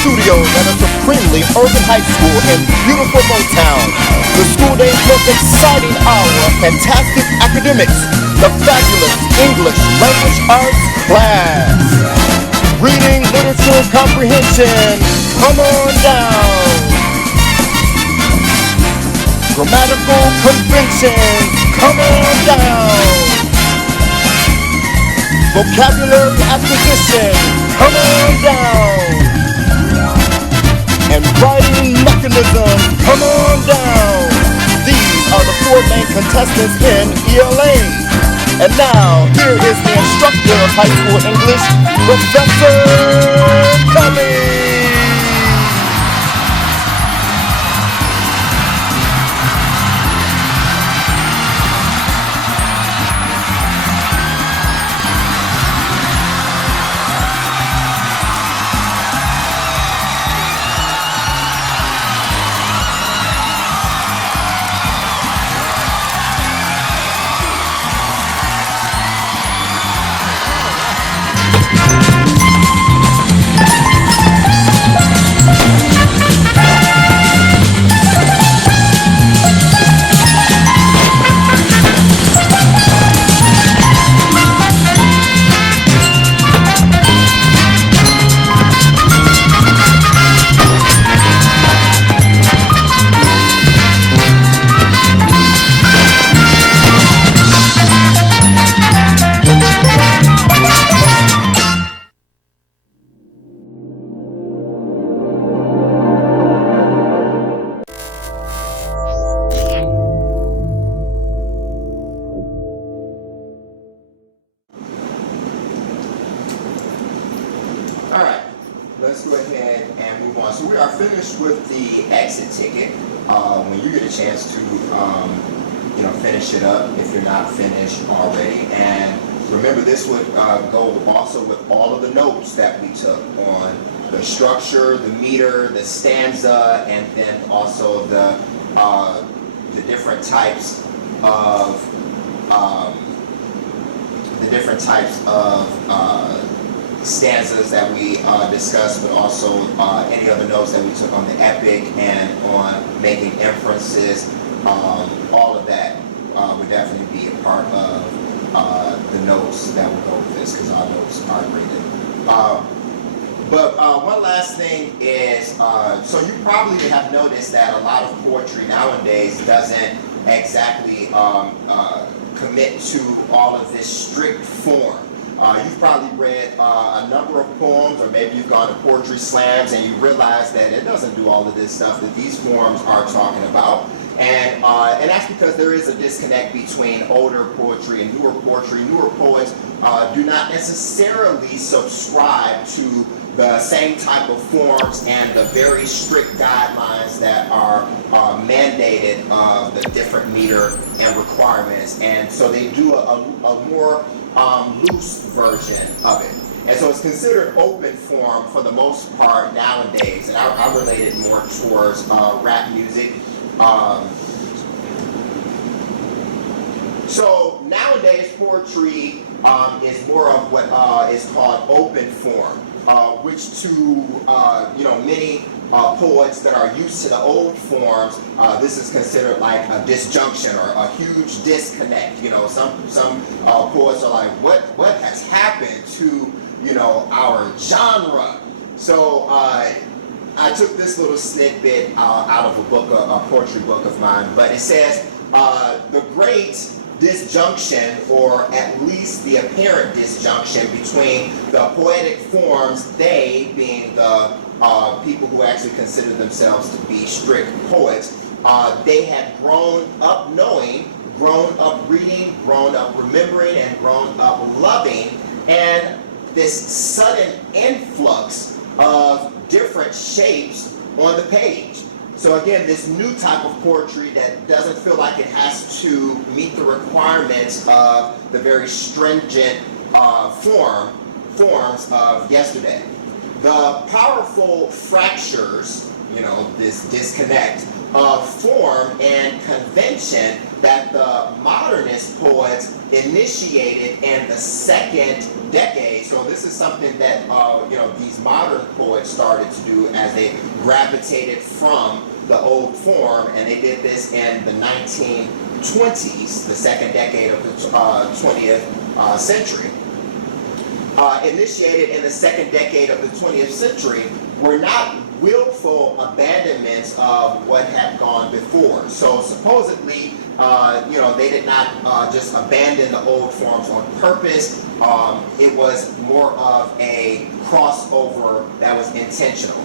studios at a supremely urban high school in beautiful Motown. The school day's most exciting hour, fantastic academics, the fabulous English language arts class. Reading, literature, comprehension, come on down. Grammatical convention, come on down. Vocabulary acquisition, come on down. And writing mechanism, come on down. These are the four main contestants in ELA. And now, here is the instructor of high school English, Professor Cummings. Let's go ahead and move on. So we are finished with the exit ticket. When you get a chance to, finish it up if you're not finished already. And remember, this would go also with all of the notes that we took on the structure, the meter, the stanza, and then also the different types of stanzas that we discussed, but also any other notes that we took on the epic and on making inferences. All of that would definitely be a part of the notes that will go with this, because our notes are graded. But one last thing is, so you probably have noticed that a lot of poetry nowadays doesn't exactly commit to all of this strict form. You've probably read a number of poems, or maybe you've gone to poetry slams and you realize that it doesn't do all of this stuff that these forms are talking about. And that's because there is a disconnect between older poetry and newer poetry. Newer poets do not necessarily subscribe to the same type of forms and the very strict guidelines that are mandated of the different meter and requirements. And so they do a more loose version of it. And so it's considered open form for the most part nowadays. And I relate it more towards rap music. So nowadays poetry is more of what is called open form, which to many poets that are used to the old forms, this is considered like a disjunction or a huge disconnect. Some poets are like, what has happened to our genre? So I took this little snippet out of a poetry book of mine, but it says the great disjunction, or at least the apparent disjunction between the poetic forms, they being the people who actually consider themselves to be strict poets, they had grown up knowing, grown up reading, grown up remembering, and grown up loving, and this sudden influx of different shapes on the page. So again, this new type of poetry that doesn't feel like it has to meet the requirements of the very stringent forms of yesterday. The powerful fractures, this disconnect, of form and convention that the modernist poets initiated in the second decade. So this is something that these modern poets started to do as they gravitated from the old form, and they did this in the 1920s, the second decade of the 20th century. Initiated in the second decade of the 20th century were not willful abandonments of what had gone before. So supposedly, they did not just abandon the old forms on purpose. It was more of a crossover that was intentional.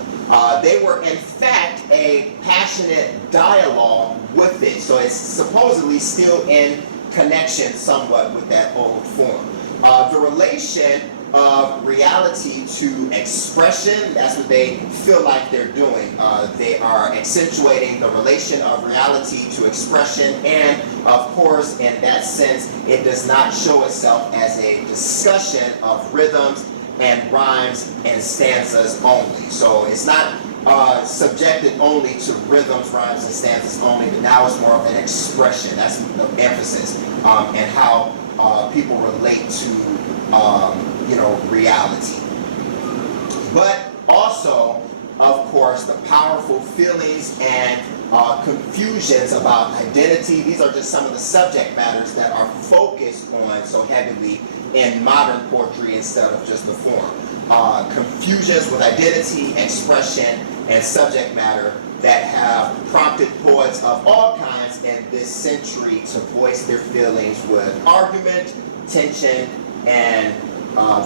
They were in fact a passionate dialogue with it. So it's supposedly still in connection somewhat with that old form. The relation of reality to expression, that's what they feel like they're doing. They are accentuating the relation of reality to expression, and of course, in that sense, it does not show itself as a discussion of rhythms and rhymes and stanzas only. So it's not subjected only to rhythms, rhymes, and stanzas only, but now it's more of an expression. That's the emphasis, and how people relate to reality. But also, of course, the powerful feelings and confusions about identity. These are just some of the subject matters that are focused on so heavily in modern poetry instead of just the form. Confusions with identity, expression, and subject matter that have prompted poets of all kinds in this century to voice their feelings with argument, tension, and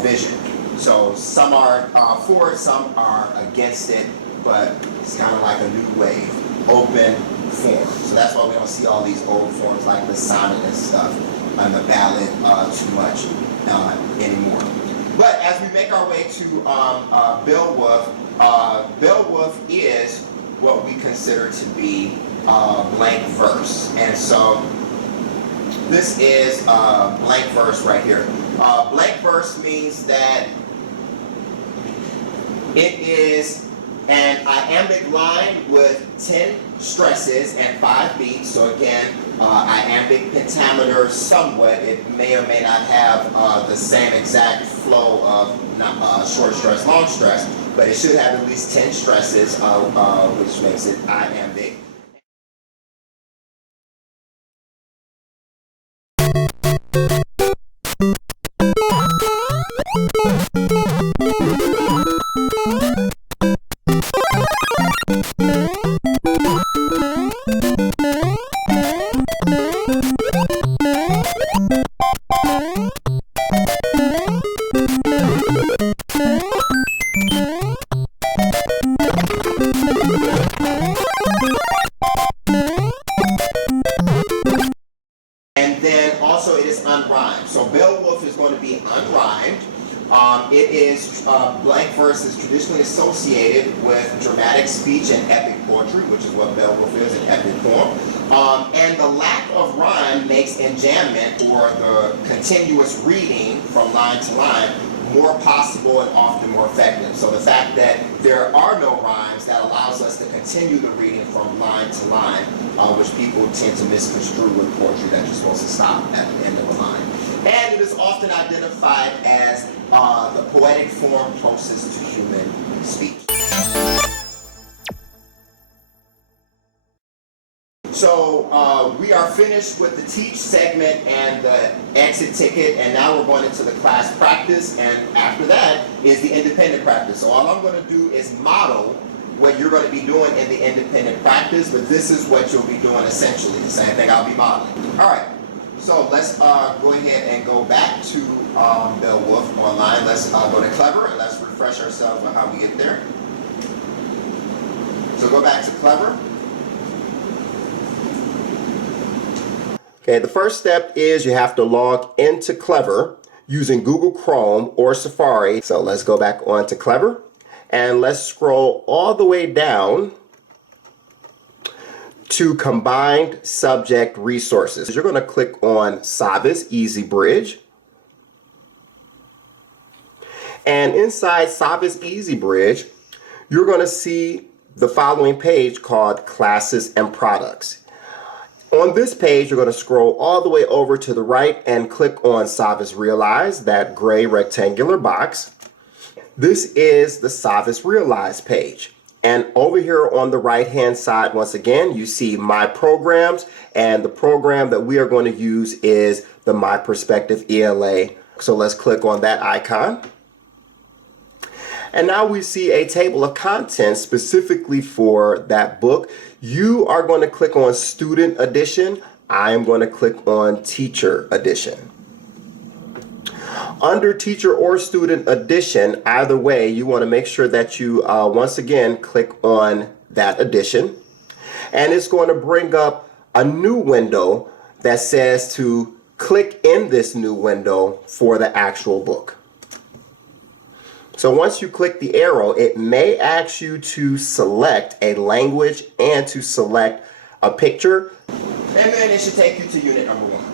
vision. So some are for it, some are against it, but it's kind of like a new wave, open form. So that's why we don't see all these old forms like the sonnet and stuff and the ballad too much anymore. But as we make our way to Beowulf, Beowulf is what we consider to be blank verse. And so this is blank verse right here. Blank verse means that it is an iambic line with 10 stresses and 5 beats. So again, iambic pentameter somewhat. It may or may not have the same exact flow of short stress, long stress, but it should have at least 10 stresses, which makes it iambic. And then also it is unrhymed. So Beowulf is going to be unrhymed. Blank verse is traditionally associated with dramatic speech and epic poetry, which is what Beowulf is, an epic poem. And the lack of rhyme makes enjambment, or the continuous reading from line to line, more possible and often more effective. So the fact that there are no rhymes, that allows us to continue the reading from line to line, which people tend to misconstrue with poetry, that you're supposed to stop at the end of a line. And it is often identified as the poetic form closest to human speech. So we are finished with the teach segment and the exit ticket, and now we're going into the class practice, and after that is the independent practice. So all I'm going to do is model what you're going to be doing in the independent practice, but this is what you'll be doing essentially, the same thing I'll be modeling. All right, so let's go ahead and go back to Beowulf online. Let's go to Clever, and let's refresh ourselves on how we get there. So go back to Clever. Okay, the first step is you have to log into Clever using Google Chrome or Safari. So let's go back onto Clever, and let's scroll all the way down to Combined Subject Resources. You're going to click on Savas Easy Bridge. And inside Savas Easy Bridge, you're going to see the following page called Classes and Products. On this page, you're going to scroll all the way over to the right and click on Savas Realize, that gray rectangular box. This is the Savas Realize page. And over here on the right-hand side, once again, you see My Programs, and the program that we are going to use is the My Perspective ELA. So let's click on that icon. And now we see a table of contents specifically for that book. You are going to click on Student Edition. I am going to click on Teacher Edition. Under Teacher or Student Edition, either way, you want to make sure that you once again click on that edition. And it's going to bring up a new window that says to click in this new window for the actual book. So once you click the arrow, it may ask you to select a language and to select a picture. And then it should take you to unit number 1.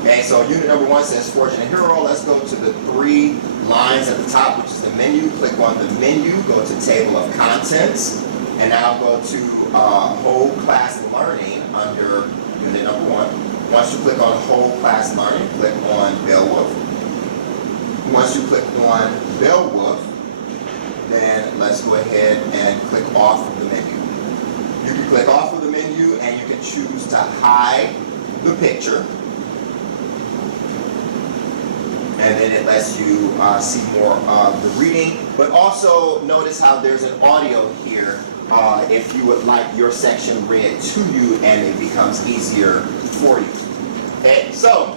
Okay, so unit number 1 says Fortunate Hero. Let's go to the 3 lines at the top, which is the menu. Click on the menu, go to Table of Contents, and now go to Whole Class Learning under unit number 1. Once you click on Whole Class Learning, click on Beowulf. Once you click on Beowulf, then let's go ahead and click off of the menu. You can click off of the menu and you can choose to hide the picture. And then it lets you see more of the reading. But also notice how there's an audio here if you would like your section read to you and it becomes easier for you. Okay, so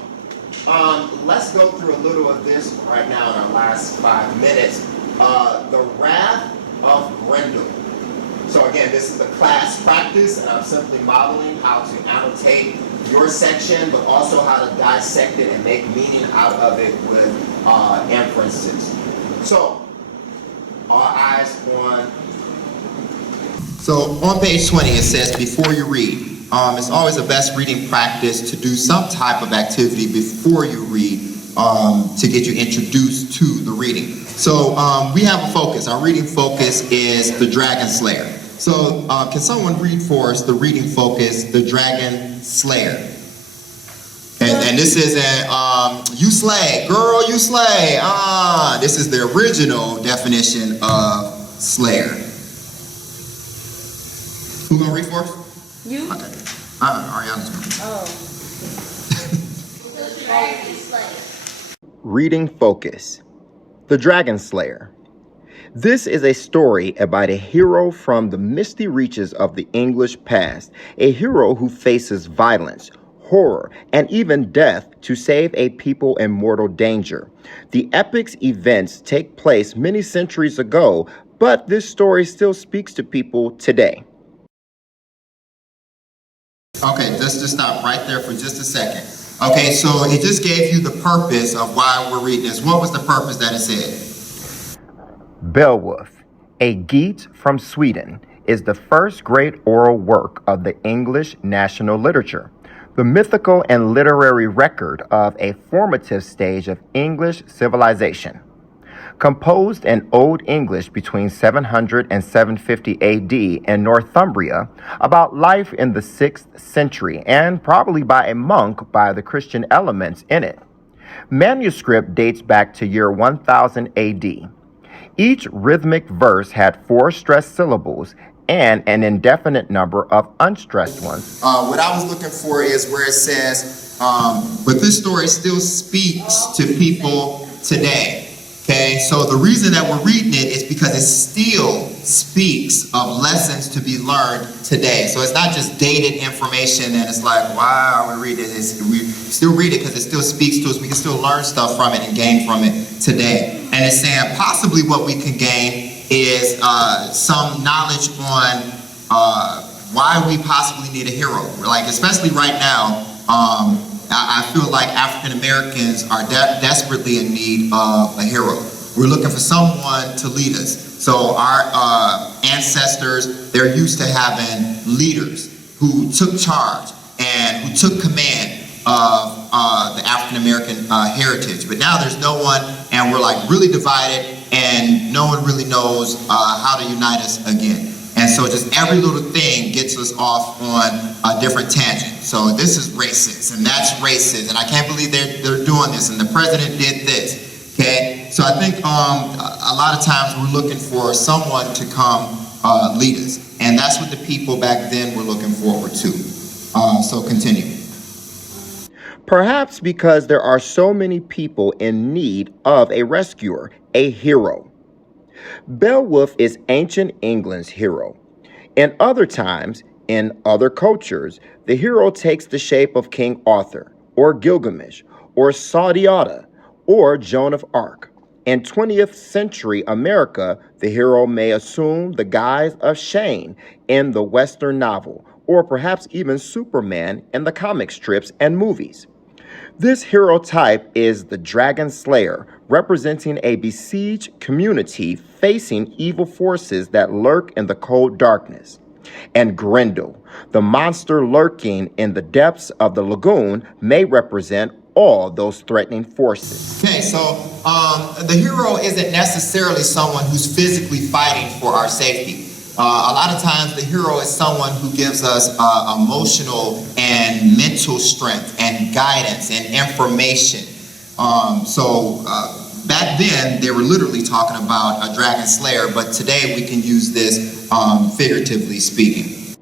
let's go through a little of this right now in our last 5 minutes. The Wrath of Grendel. So again, this is the class practice, and I'm simply modeling how to annotate your section, but also how to dissect it and make meaning out of it with inferences. So, our eyes on. So on page 20, it says, before you read. It's always the best reading practice to do some type of activity before you read to get you introduced to the reading. So we have a focus. Our reading focus is the Dragon Slayer. So can someone read for us the reading focus, the Dragon Slayer? And this is a, you slay, girl, you slay. This is the original definition of Slayer. Who gonna read for us? You. Okay. Ariana's gonna read. Oh. The Dragon Slayer. Reading focus. The Dragon Slayer. This is a story about a hero from the misty reaches of the English past, a hero who faces violence, horror, and even death to save a people in mortal danger. The epic's events take place many centuries ago, but this story still speaks to people today. Okay, let's just stop right there for just a second. Okay, so it just gave you the purpose of why we're reading this. What was the purpose that it said? Beowulf, a Geat from Sweden, is the first great oral work of the English national literature, the mythical and literary record of a formative stage of English civilization. Composed in Old English between 700 and 750 AD in Northumbria, about life in the 6th century, and probably by a monk by the Christian elements in it. Manuscript dates back to year 1000 AD. Each rhythmic verse had 4 stressed syllables and an indefinite number of unstressed ones. What I was looking for is where it says, but this story still speaks to people today. Okay, so the reason that we're reading it is because it still speaks of lessons to be learned today. So it's not just dated information and it's like, wow, we read it. We still read it because it still speaks to us. We can still learn stuff from it and gain from it today. And it's saying possibly what we can gain is some knowledge on why we possibly need a hero. Like, especially right now, I feel like African Americans are desperately in need of a hero. We're looking for someone to lead us. So our ancestors, they're used to having leaders who took charge and who took command of the African American heritage. But now there's no one, and we're like really divided, and no one really knows how to unite us again. And so just every little thing gets us off on a different tangent. So this is racist, and that's racist, and I can't believe they're doing this, and the president did this, okay? So I think a lot of times we're looking for someone to come lead us, and that's what the people back then were looking forward to. So continue. Perhaps because there are so many people in need of a rescuer, a hero. Beowulf is ancient England's hero. In other times, in other cultures, the hero takes the shape of King Arthur, or Gilgamesh, or Saudiata, or Joan of Arc. In 20th century America, the hero may assume the guise of Shane in the Western novel, or perhaps even Superman in the comic strips and movies. This hero type is the Dragon Slayer, representing a besieged community facing evil forces that lurk in the cold darkness. And Grendel, the monster lurking in the depths of the lagoon, may represent all those threatening forces. Okay, so the hero isn't necessarily someone who's physically fighting for our safety. A lot of times the hero is someone who gives us emotional and mental strength and guidance and information. Back then they were literally talking about a dragon slayer, but today we can use this figuratively speaking.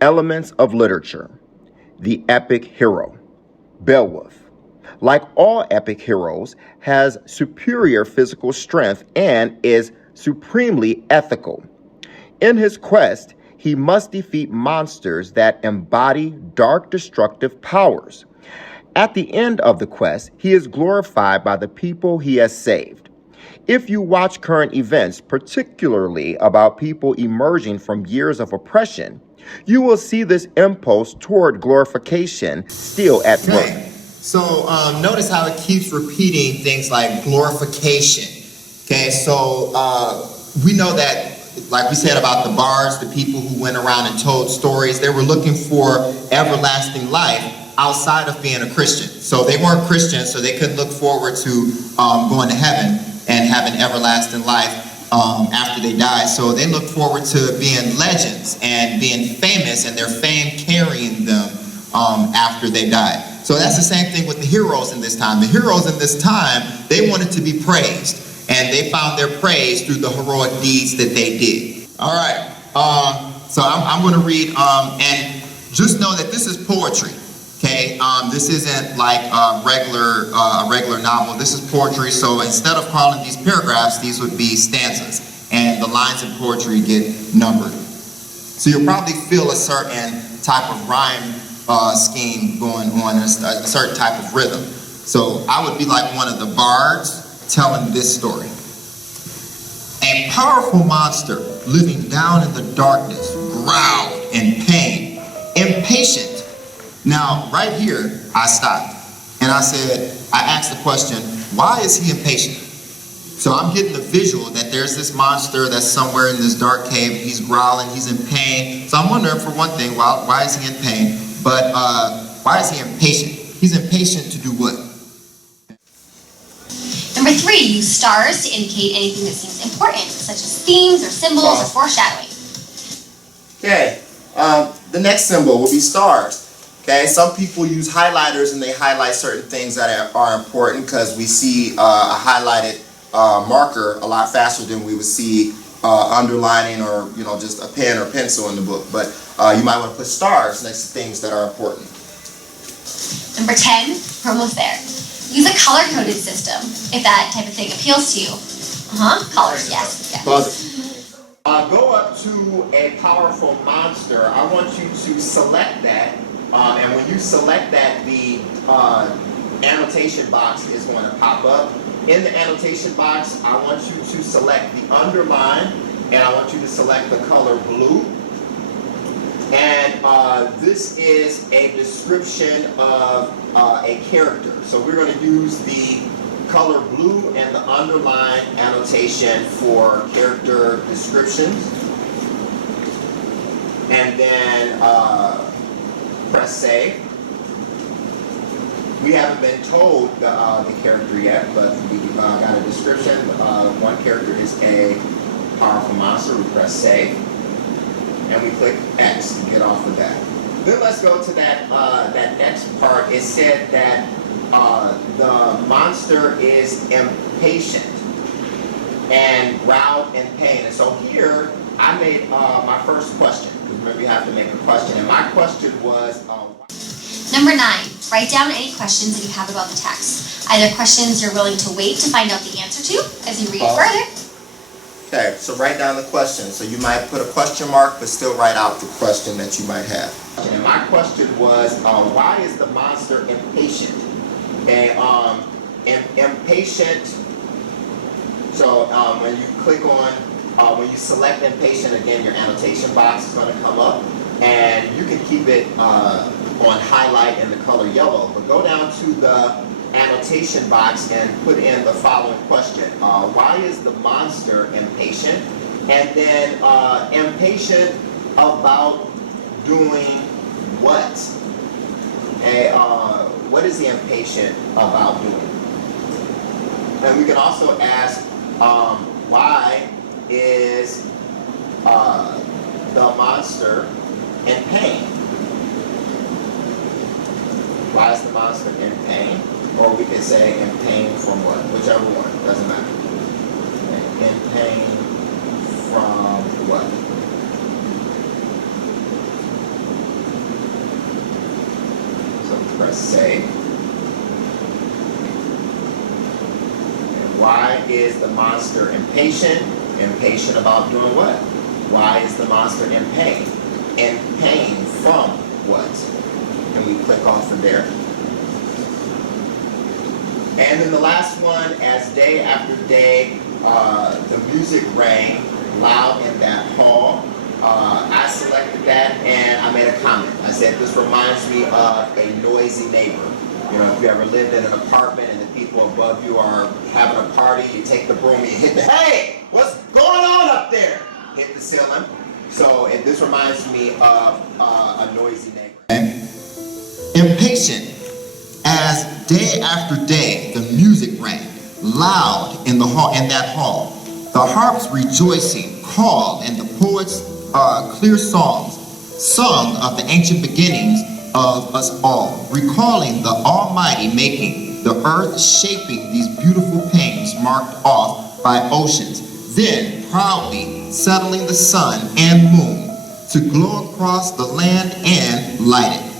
Elements of literature. The epic hero. Beowulf, like all epic heroes, has superior physical strength and is supremely ethical. In his quest, he must defeat monsters that embody dark, destructive powers. At the end of the quest, he is glorified by the people he has saved. If you watch current events, particularly about people emerging from years of oppression, you will see this impulse toward glorification still at work. So notice how it keeps repeating things like glorification. Okay, so we know that, like we said about the bards, the people who went around and told stories, they were looking for everlasting life outside of being a Christian. So they weren't Christians, so they couldn't look forward to going to heaven and having everlasting life after they died. So they looked forward to being legends and being famous, and their fame carrying them after they died. So that's the same thing with the heroes in this time. The heroes in this time, they wanted to be praised, and they found their praise through the heroic deeds that they did. All right, so I'm going to read, and just know that this is poetry. Okay, this isn't like a regular novel. This is poetry. So instead of calling these paragraphs, these would be stanzas, and the lines in poetry get numbered. So you'll probably feel a certain type of rhyme scheme going on, a certain type of rhythm. So I would be like one of the bards telling this story. A powerful monster living down in the darkness growled in pain, impatient. Now, right here, I stopped and I asked the question, why is he impatient? So I'm getting the visual that there's this monster that's somewhere in this dark cave, he's growling, he's in pain. So I'm wondering, for one thing, why is he in pain? But why is he impatient? He's impatient to do what? Number 3, use stars to indicate anything that seems important, such as themes or symbols or foreshadowing. Okay, the next symbol will be stars. Okay, some people use highlighters and they highlight certain things that are important because we see a highlighted marker a lot faster than we would see underlining or just a pen or pencil in the book. But you might want to put stars next to things that are important. Number 10, we're almost there. Use a color-coded system if that type of thing appeals to you. Colors, yes. Go up to a powerful monster. I want you to select that. And when you select that, the annotation box is going to pop up. In the annotation box, I want you to select the underline, and I want you to select the color blue. And this is a description of a character. So we're going to use the color blue and the underline annotation for character descriptions. And then press save. We haven't been told the character yet, but we got a description. One character is a powerful monster. We press save, and we click X to get off of that. Then let's go to that next part. It said that the monster is impatient and growled in pain. And so here I made my first question, because remember you have to make a question. And my question was, Number 9, write down any questions that you have about the text. Either questions you're willing to wait to find out the answer to as you read further. Okay, so write down the question. So you might put a question mark, but still write out the question that you might have. And my question was, why is the monster impatient? Okay, impatient. So when you click on, when you select impatient, again, your annotation box is going to come up, and you can keep it on highlight in the color yellow. But go down to the annotation box and put in the following question. Why is the monster impatient? And then impatient about doing what? Okay, what is he impatient about doing? And we can also ask, why is the monster in pain? Why is the monster in pain? Or we can say in pain from what? Whichever one, doesn't matter. Okay. In pain from what? So press save. And why is the monster impatient? Impatient about doing what? Why is the monster in pain? In pain from what? And we click off of there. And then the last one, as day after day, the music rang loud in that hall. I selected that and I made a comment. I said, this reminds me of a noisy neighbor. You know, if you ever lived in an apartment and the people above you are having a party, you take the broom and you hit the, hey, what's going on up there? Hit the ceiling. So this reminds me of a noisy neighbor. Impatient, as day after day the music rang loud in the hall, in that hall. The harps rejoicing called, and the poets clear songs sung of the ancient beginnings of us all, recalling the Almighty making the earth, shaping these beautiful panes marked off by oceans, then proudly settling the sun and moon to glow across the land and light it.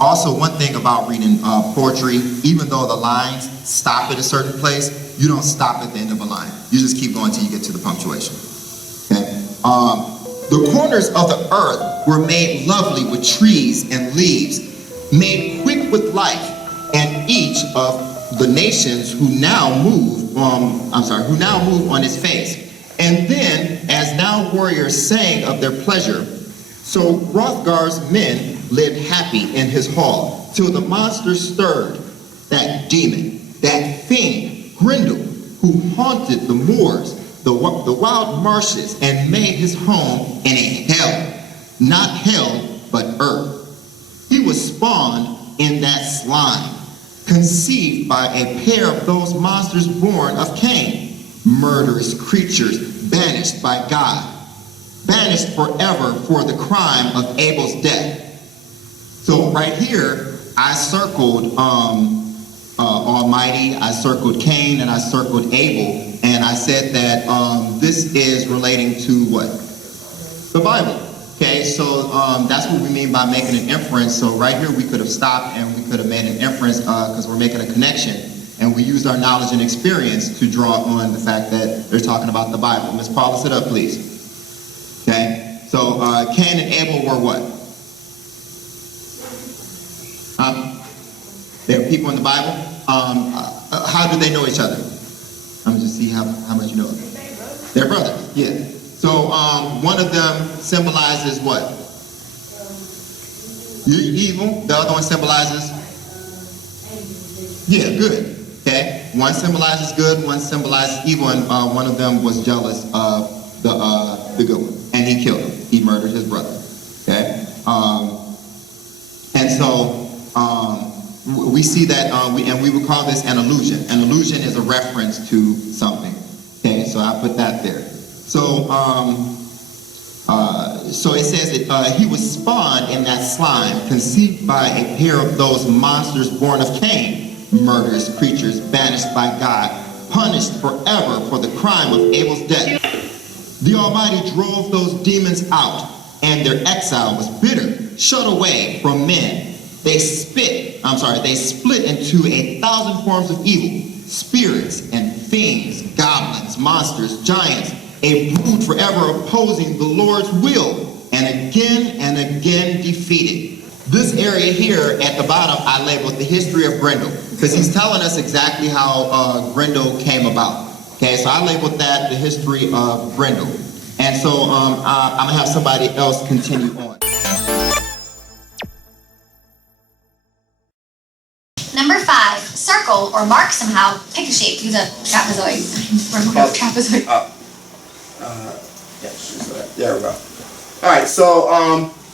Also, one thing about reading poetry, even though the lines stop at a certain place, you don't stop at the end of a line. You just keep going until you get to the punctuation. Okay? The corners of the earth were made lovely with trees and leaves, made quick with life, and each of the nations who now move on its face. And then, as now warriors sang of their pleasure, so Hrothgar's men lived happy in his hall, till the monster stirred, that demon, that fiend, Grendel, who haunted the moors, the wild marshes, and made his home in a hell, not hell, but earth. He was spawned in that slime, conceived by a pair of those monsters born of Cain, murderous creatures banished by God, banished forever for the crime of Abel's death. So right here, I circled Almighty, I circled Cain, and I circled Abel, and I said that this is relating to what? The Bible. Okay, so that's what we mean by making an inference. So right here, we could have stopped and we could have made an inference because we're making a connection, and we used our knowledge and experience to draw on the fact that they're talking about the Bible. Ms. Paula, sit up, please. Okay, so Cain and Abel were what? They're people in the Bible. How do they know each other? I'm just see how much you know of them. They're brothers, yeah. So one of them symbolizes what? Evil. The other one symbolizes? Yeah, good. Okay. One symbolizes good, one symbolizes evil, and one of them was jealous of the good one, and he killed him. He murdered his brother. Okay. And so see that, we would call this an allusion. An allusion is a reference to something. Okay, so I put that there. So, so it says that he was spawned in that slime, conceived by a pair of those monsters born of Cain, murderous creatures banished by God, punished forever for the crime of Abel's death. The Almighty drove those demons out, and their exile was bitter, shut away from men. They split into 1,000 forms of evil, spirits and fiends, goblins, monsters, giants, a brood forever opposing the Lord's will, and again defeated. This area here at the bottom I labeled the history of Grendel, because he's telling us exactly how Grendel came about. Okay, so I labeled that the history of Grendel. And so I'm gonna have somebody else continue on. Number 5, circle or mark somehow. Pick a shape. Use a trapezoid. Remember trapezoid. There we go. All right, so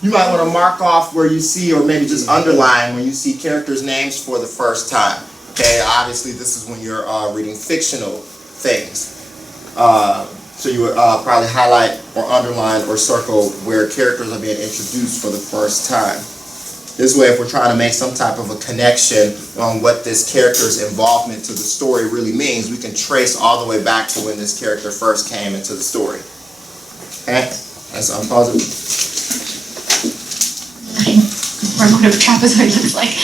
you might want to mark off where you see, or maybe just underline when you see characters' names for the first time. Okay, obviously this is when you're reading fictional things. So you would probably highlight or underline or circle where characters are being introduced for the first time. This way, if we're trying to make some type of a connection on what this character's involvement to the story really means, we can trace all the way back to when this character first came into the story. Okay, let's unpause it. Remember what a trapezoid looks like.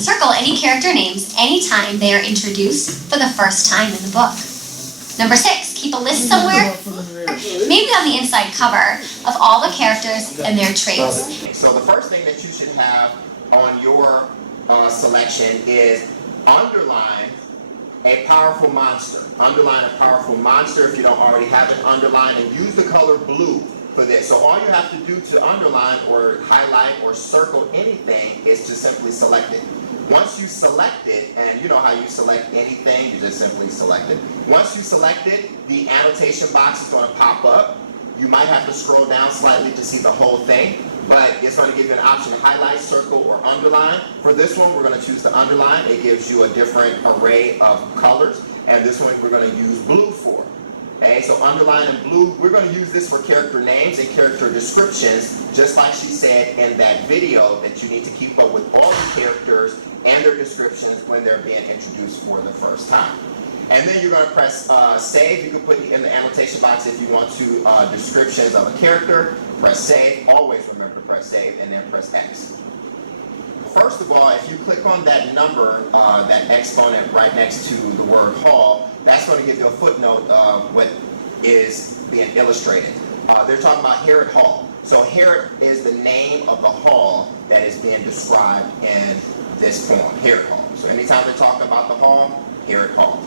Circle any character names anytime they are introduced for the first time in the book. Number 6, keep a list somewhere, maybe on the inside cover, of all the characters and their traits. So the first thing that you should have on your selection is underline a powerful monster. Underline a powerful monster if you don't already have it underlined, and use the color blue for this. So all you have to do to underline or highlight or circle anything is to simply select it. Once you select it, and you know how you select anything, you just simply select it. Once you select it, the annotation box is going to pop up. You might have to scroll down slightly to see the whole thing, but it's going to give you an option to highlight, circle, or underline. For this one, we're going to choose to underline. It gives you a different array of colors, and this one we're going to use blue for. Okay, so underline and blue, we're going to use this for character names and character descriptions, just like she said in that video, that you need to keep up with all the characters and their descriptions when they're being introduced for the first time. And then you're going to press save. You can put in the annotation box if you want to descriptions of a character. Press save. Always remember to press save, and then press X. First of all, if you click on that number, that exponent right next to the word hall, that's going to give you a footnote of what is being illustrated. They're talking about Herod Hall. So Herod is the name of the hall that is being described in this poem, Herod Hall. So anytime they're talking about the hall, Herod Hall.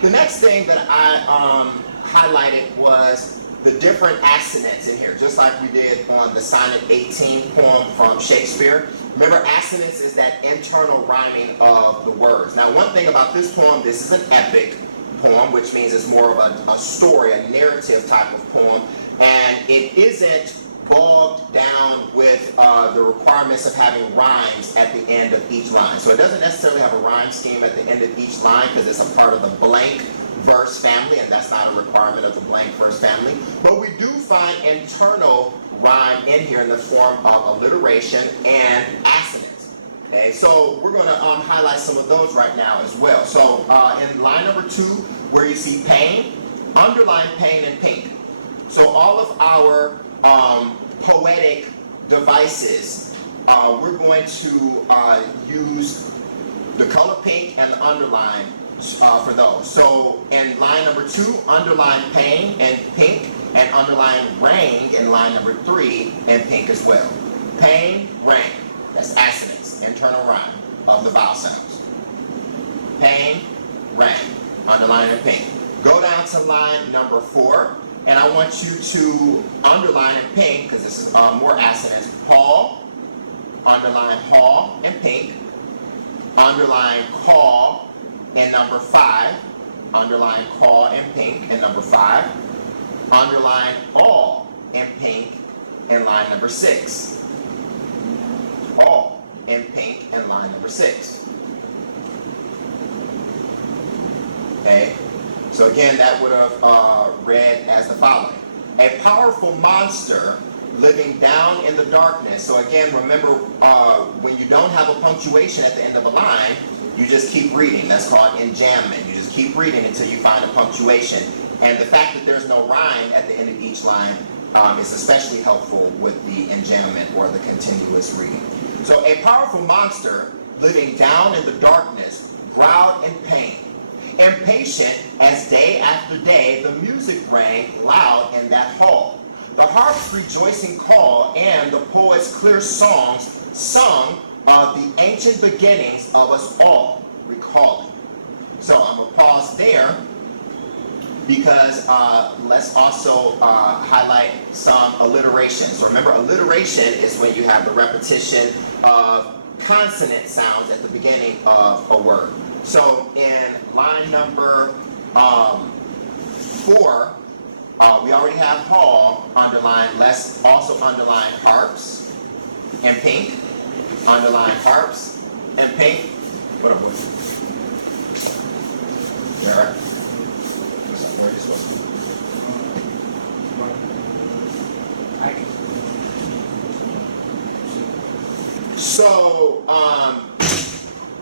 The next thing that I highlighted was the different assonants in here, just like we did on the Sonnet 18 poem from Shakespeare. Remember, assonance is that internal rhyming of the words. Now, one thing about this poem, this is an epic poem, which means it's more of a story, a narrative type of poem, and it isn't bogged down with the requirements of having rhymes at the end of each line. So it doesn't necessarily have a rhyme scheme at the end of each line because it's a part of the blank verse family, and that's not a requirement of the blank verse family. But we do find internal rhyme in here in the form of alliteration and assonance. Okay, so we're going to highlight some of those right now as well. So in line number 2, where you see pain, underline pain in pink. So all of our poetic devices, we're going to use the color pink and the underline for those. So in line number 2, underline pain in pink, and underline rang in line number 3 in pink as well. Pain, rang. That's assonance, internal rhyme of the vowel sounds. Pain, rang. Underline in pink. Go down to line number 4, and I want you to underline in pink, because this is more assonance. Hall, underline hall in pink. Underline call in number 5, underline call in pink in number 5, underline all in pink in line number 6. All. in pink and line number 6. Okay, so again, that would have read as the following. A powerful monster living down in the darkness. So again, remember, when you don't have a punctuation at the end of a line, you just keep reading. That's called enjambment. You just keep reading until you find a punctuation. And the fact that there's no rhyme at the end of each line is especially helpful with the enjambment or the continuous reading. So a powerful monster living down in the darkness growled in pain. Impatient as day after day the music rang loud in that hall. The harp's rejoicing call and the poet's clear songs sung of the ancient beginnings of us all recalling. So I'm going to pause there because let's also highlight some alliteration. So remember, alliteration is when you have the repetition of consonant sounds at the beginning of a word. So in line number 4, we already have hall underlined. Let's also underline harps in pink. Underline harps in pink. What up, boys? All right. Where are you supposed to be? So,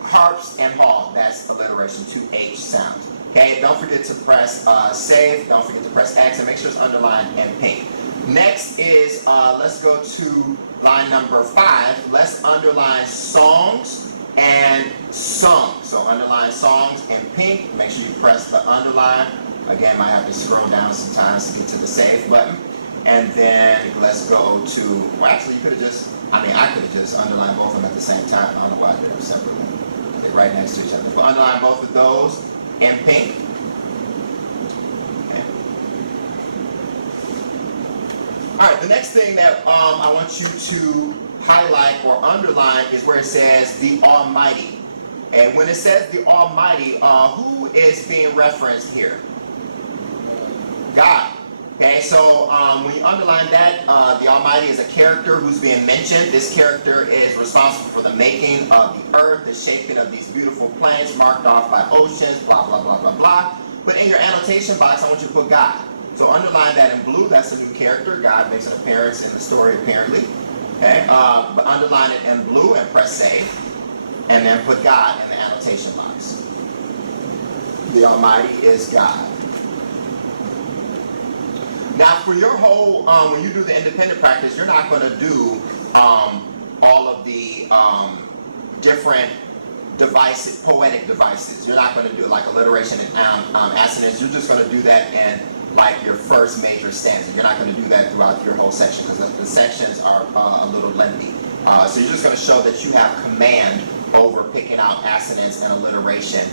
harps and hall, that's alliteration, 2 H sounds. Okay, don't forget to press save, don't forget to press X, and make sure it's underlined in pink. Next is, let's go to line number 5. Let's underline songs and sung. So underline songs in pink, make sure you press the underline. Again, might have to scroll down sometimes to get to the save button. And then let's go to, well actually you could have just, I could have just underlined both of them at the same time. I don't know why I did them separately. They're right next to each other. But underline both of those in pink. Okay. All right, the next thing that I want you to highlight or underline is where it says the Almighty. And when it says the Almighty, who is being referenced here? God. Okay, so when you underline that, the Almighty is a character who's being mentioned. This character is responsible for the making of the earth, the shaping of these beautiful plains marked off by oceans, blah, blah, blah, blah, blah. But in your annotation box, I want you to put God. So underline that in blue. That's a new character. God makes an appearance in the story, apparently. Okay, but underline it in blue and press save. And then put God in the annotation box. The Almighty is God. Now, for your whole, when you do the independent practice, you're not going to do all of the different devices, poetic devices. You're not going to do like alliteration and assonance. You're just going to do that in like your first major stanza. You're not going to do that throughout your whole section because the sections are a little lengthy. So you're just going to show that you have command over picking out assonance and alliteration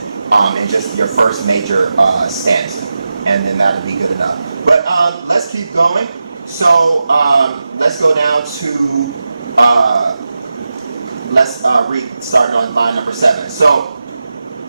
in just your first major stanza. And then that'll be good enough. But let's keep going. So let's go down to, let's read starting on line number 7. So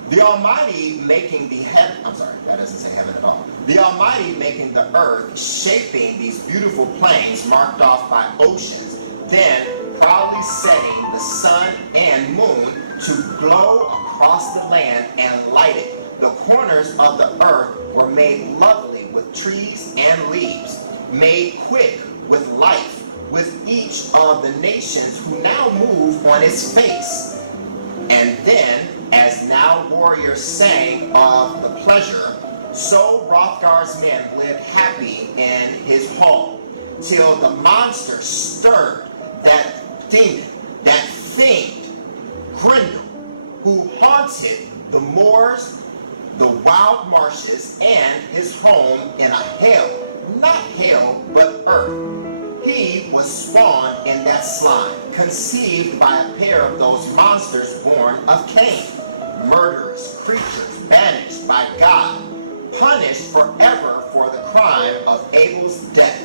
the Almighty making the heaven, I'm sorry, that doesn't say heaven at all. The Almighty making the earth, shaping these beautiful plains marked off by oceans, then proudly setting the sun and moon to glow across the land and light it. The corners of the earth were made lovely with trees and leaves, made quick with life, with each of the nations who now move on its face. And then, as now warriors sang of the pleasure, so Hrothgar's men lived happy in his hall, till the monster stirred that demon, that fiend, Grendel, who haunted the moors, the wild marshes, and his home in a hell, not hell, but earth. He was spawned in that slime, conceived by a pair of those monsters born of Cain, murderous creatures banished by God, punished forever for the crime of Abel's death.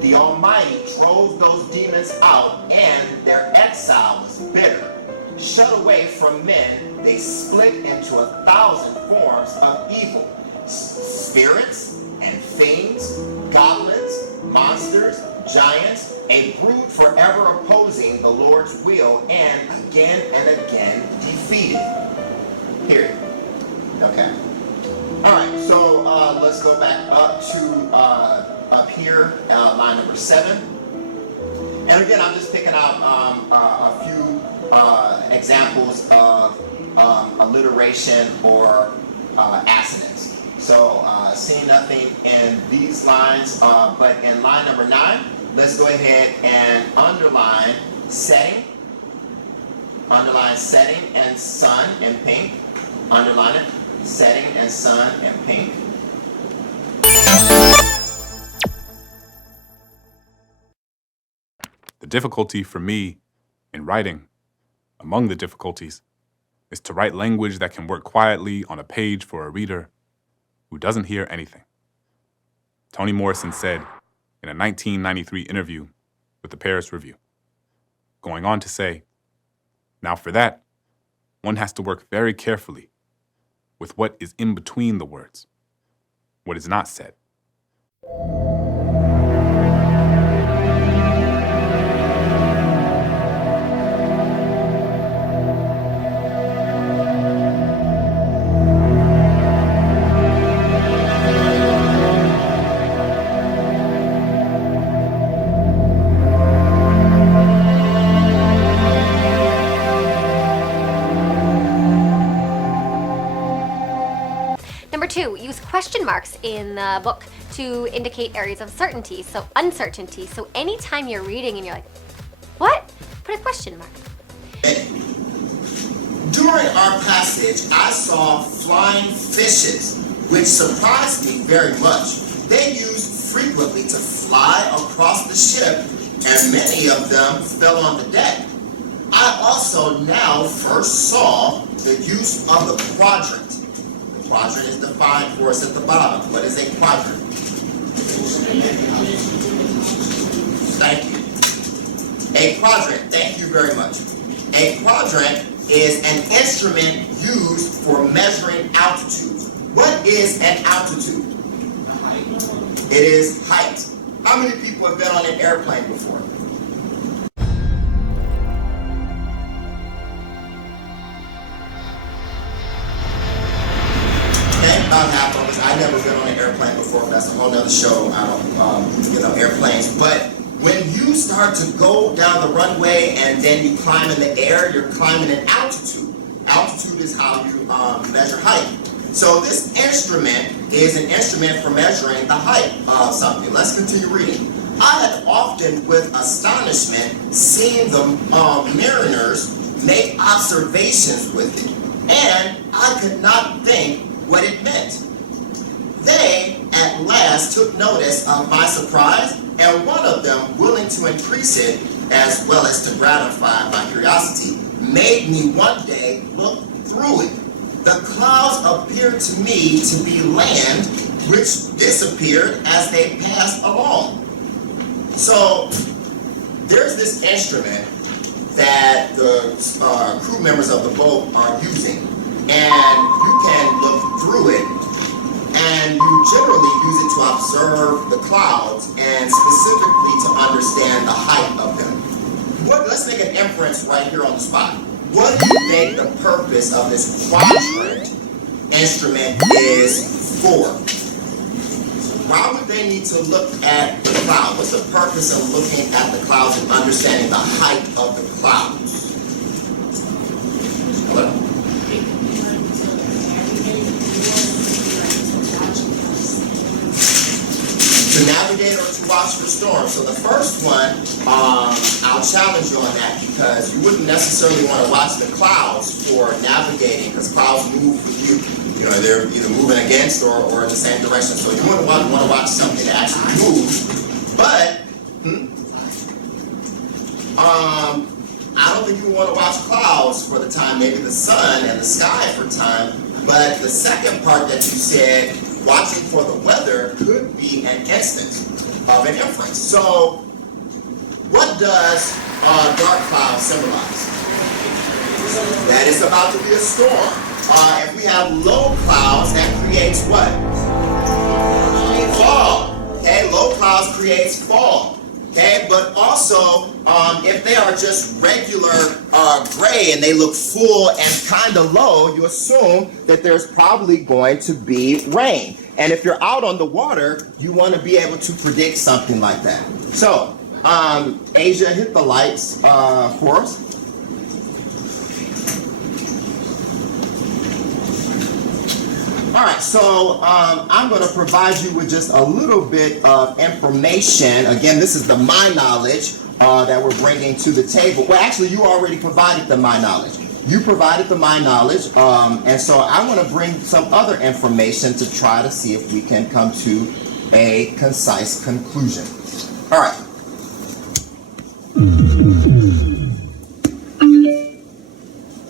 The Almighty drove those demons out, and their exile was bitter. Shut away from men, they split into 1,000 forms of evil. Spirits and fiends, goblins, monsters, giants, a brute forever opposing the Lord's will and again defeated. Period. Okay. All right, so let's go back up to up here, line number 7. And again, I'm just picking out a few examples of alliteration or assonance. So seeing nothing in these lines, but in line number 9, let's go ahead and underline setting. Underline setting and sun in pink. Underline it. Setting and sun in pink. The difficulty for me in writing, among the difficulties, is to write language that can work quietly on a page for a reader who doesn't hear anything. Toni Morrison said in a 1993 interview with the Paris Review, going on to say, "Now for that, one has to work very carefully with what is in between the words, what is not said." Number 2, use question marks in the book to indicate areas of uncertainty. So anytime you're reading and you're like, what? Put a question mark. During our passage, I saw flying fishes, which surprised me very much. They used frequently to fly across the ship, and many of them fell on the deck. I also now first saw the use of the quadrant. The quadrant is defined for us at the bottom. What is a quadrant? Thank you. A quadrant, thank you very much. A quadrant is an instrument used for measuring altitude. What is an altitude? It is height. How many people have been on an airplane before? Okay, about half of us. I've never been on an airplane before. That's a whole nother show. I don't, airplanes. But when you start to go down the runway and then you climb in the air, you're climbing in altitude. Altitude is how you measure height. So this instrument is an instrument for measuring the height of something. Let's continue reading. I had often, with astonishment, seen the mariners make observations with it, and I could not think what it meant. They, at last, took notice of my surprise, and one of them, willing to increase it, as well as to gratify my curiosity, made me one day look through it. The clouds appeared to me to be land, which disappeared as they passed along. So, there's this instrument that the crew members of the boat are using, and you can look through it, and you generally use it to observe the clouds and specifically to understand the height of them. Let's make an inference right here on the spot. What do you think the purpose of this quadrant instrument is for? Why would they need to look at the cloud? What's the purpose of looking at the clouds and understanding the height of the clouds? Hello? To navigate or to watch for storms. So the first one, I'll challenge you on that because you wouldn't necessarily want to watch the clouds for navigating because clouds move with you. You know, they're either moving against or in the same direction. So you wouldn't want to watch something that actually moves. But, I don't think you want to watch clouds for the time, maybe the sun and the sky for time. But the second part that you said, watching for the weather, could be an instance of an inference. So, what does dark cloud symbolize? That it's about to be a storm. If we have low clouds, that creates what? Fog. Okay, low clouds creates fog. Okay, but also if they are just regular gray and they look full and kind of low, you assume that there's probably going to be rain. And if you're out on the water, you want to be able to predict something like that. So, Asia, hit the lights for us. All right, so I'm going to provide you with just a little bit of information. Again, this is the my knowledge that we're bringing to the table. Well, actually, you already provided the my knowledge. You provided the my knowledge, and so I want to bring some other information to try to see if we can come to a concise conclusion. All right.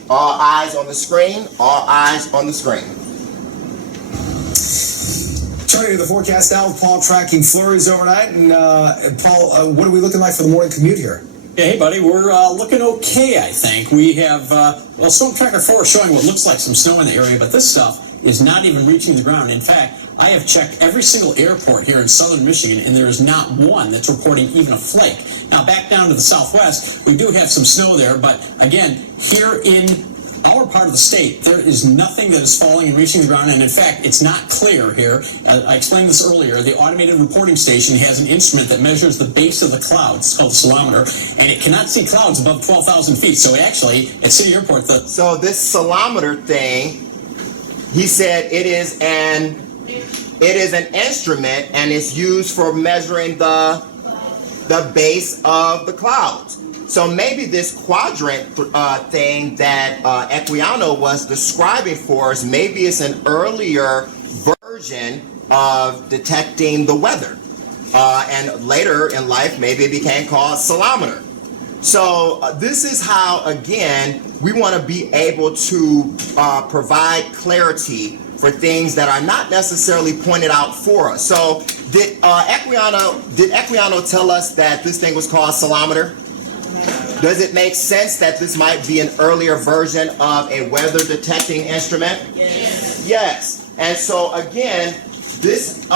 All eyes on the screen. All eyes on the screen. Turning to the forecast now, Paul tracking flurries overnight. And Paul, what are we looking like for the morning commute here? Yeah, hey, buddy, we're looking okay, I think. We have, Storm Tracker 4 is showing what looks like some snow in the area, but this stuff is not even reaching the ground. In fact, I have checked every single airport here in southern Michigan, and there is not one that's reporting even a flake. Now, back down to the southwest, we do have some snow there, but again, here in our part of the state, there is nothing that is falling and reaching the ground, and in fact, it's not clear here. I explained this earlier. The automated reporting station has an instrument that measures the base of the clouds. It's called a salometer, and it cannot see clouds above 12,000 feet. So actually, at City Airport, So this salometer thing, he said it is an instrument, and it's used for measuring the base of the clouds. So maybe this quadrant thing that Equiano was describing for us, maybe it's an earlier version of detecting the weather. And later in life, maybe it became called salometer. So this is how, again, we want to be able to provide clarity for things that are not necessarily pointed out for us. So did Equiano tell us that this thing was called salometer? Does it make sense that this might be an earlier version of a weather detecting instrument? Yes. Yes. And so again, this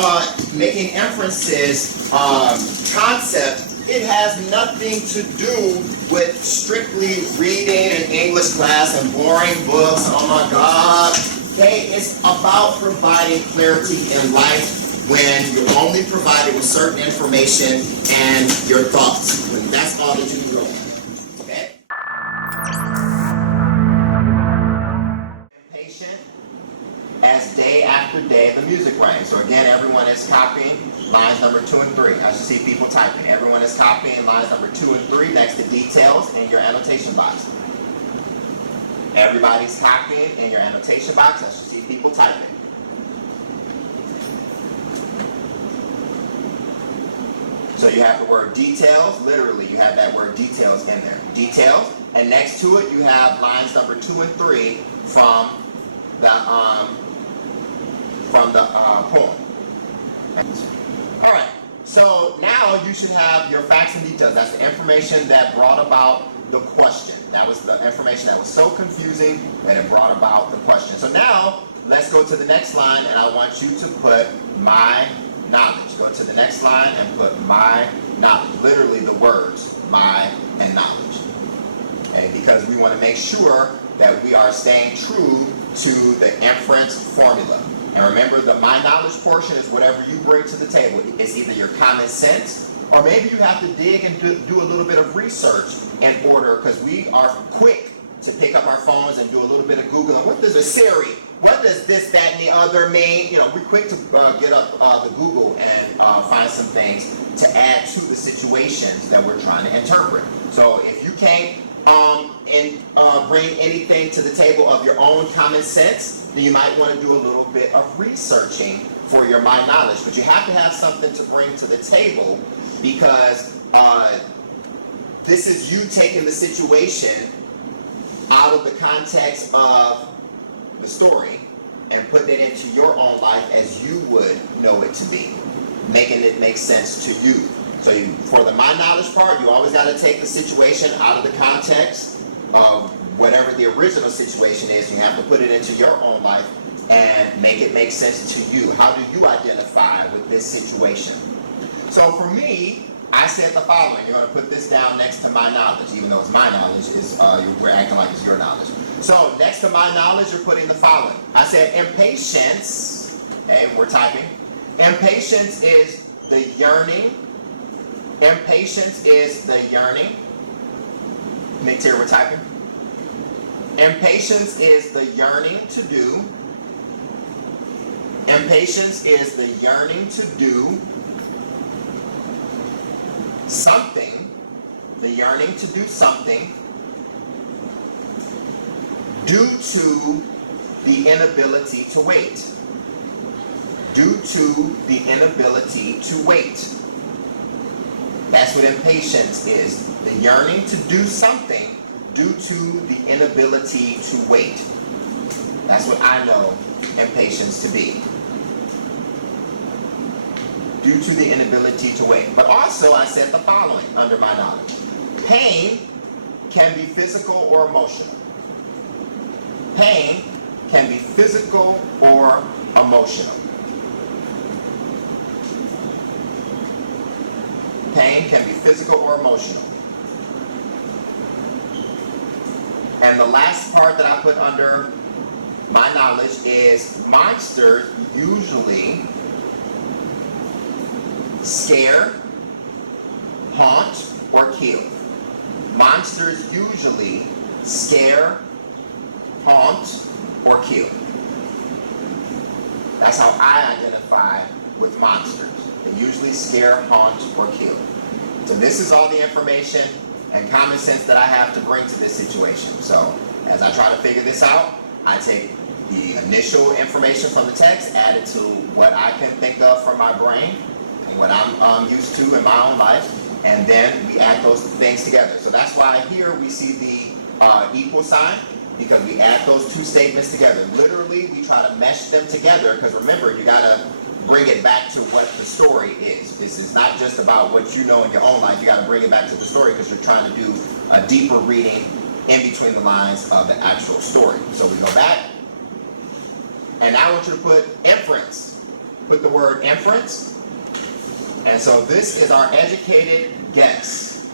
making inferences concept, it has nothing to do with strictly reading an English class and boring books. Oh my God. Okay, it's about providing clarity in life when you're only provided with certain information and your thoughts. When that's all that you can go on. As day after day the music rang. So again, everyone is copying lines number 2 and 3. I should see people typing. Everyone is copying lines number 2 and 3 next to details in your annotation box. Everybody's copying in your annotation box. I should see people typing. So you have the word details. Literally, you have that word details in there. Details. And next to it, you have lines number 2 and 3 from the poem. All right, so now you should have your facts and details. That's the information that brought about the question. That was the information that was so confusing that it brought about the question. So now, let's go to the next line, and I want you to put my knowledge. Go to the next line and put my knowledge. Literally the words, my and knowledge. Okay, because we want to make sure that we are staying true to the inference formula. And remember, the my knowledge portion is whatever you bring to the table. It's either your common sense, or maybe you have to dig and do a little bit of research in order, because we are quick to pick up our phones and do a little bit of Googling. What does a Siri? What does this, that, and the other mean? You know, we're quick to get up the Google and find some things to add to the situations that we're trying to interpret. So if you can't bring anything to the table of your own common sense, then you might want to do a little bit of researching for your my knowledge. But you have to have something to bring to the table, because this is you taking the situation out of the context of the story and putting it into your own life as you would know it to be, making it make sense to you. So for the my knowledge part, you always got to take the situation out of the context of whatever the original situation is. You have to put it into your own life and make it make sense to you. How do you identify with this situation? So for me, I said the following. You're going to put this down next to my knowledge, even though it's my knowledge. We're acting like it's your knowledge. So next to my knowledge, you're putting the following. I said impatience. Okay, we're typing. Impatience is the yearning. Impatience is the yearning. Nick, here we're typing. Impatience is the yearning to do. Impatience is the yearning to do something, the yearning to do something, due to the inability to wait. Due to the inability to wait. That's what impatience is. The yearning to do something due to the inability to wait. That's what I know impatience to be. Due to the inability to wait. But also I said the following under my knowledge. Pain can be physical or emotional. Pain can be physical or emotional. Pain can be physical or emotional. And the last part that I put under my knowledge is monsters usually scare, haunt, or kill. Monsters usually scare, haunt, or kill. That's how I identify with monsters. They usually scare, haunt, or kill. So this is all the information and common sense that I have to bring to this situation. So as I try to figure this out, I take the initial information from the text, add it to what I can think of from my brain and what I'm used to in my own life, and then we add those things together. So that's why here we see the equal sign, because we add those two statements together. Literally, we try to mesh them together, because remember, you gotta bring it back to what the story is. This is not just about what you know in your own life. You got to bring it back to the story, because you're trying to do a deeper reading in between the lines of the actual story. So we go back, and now I want you to put inference. Put the word inference. And so this is our educated guess.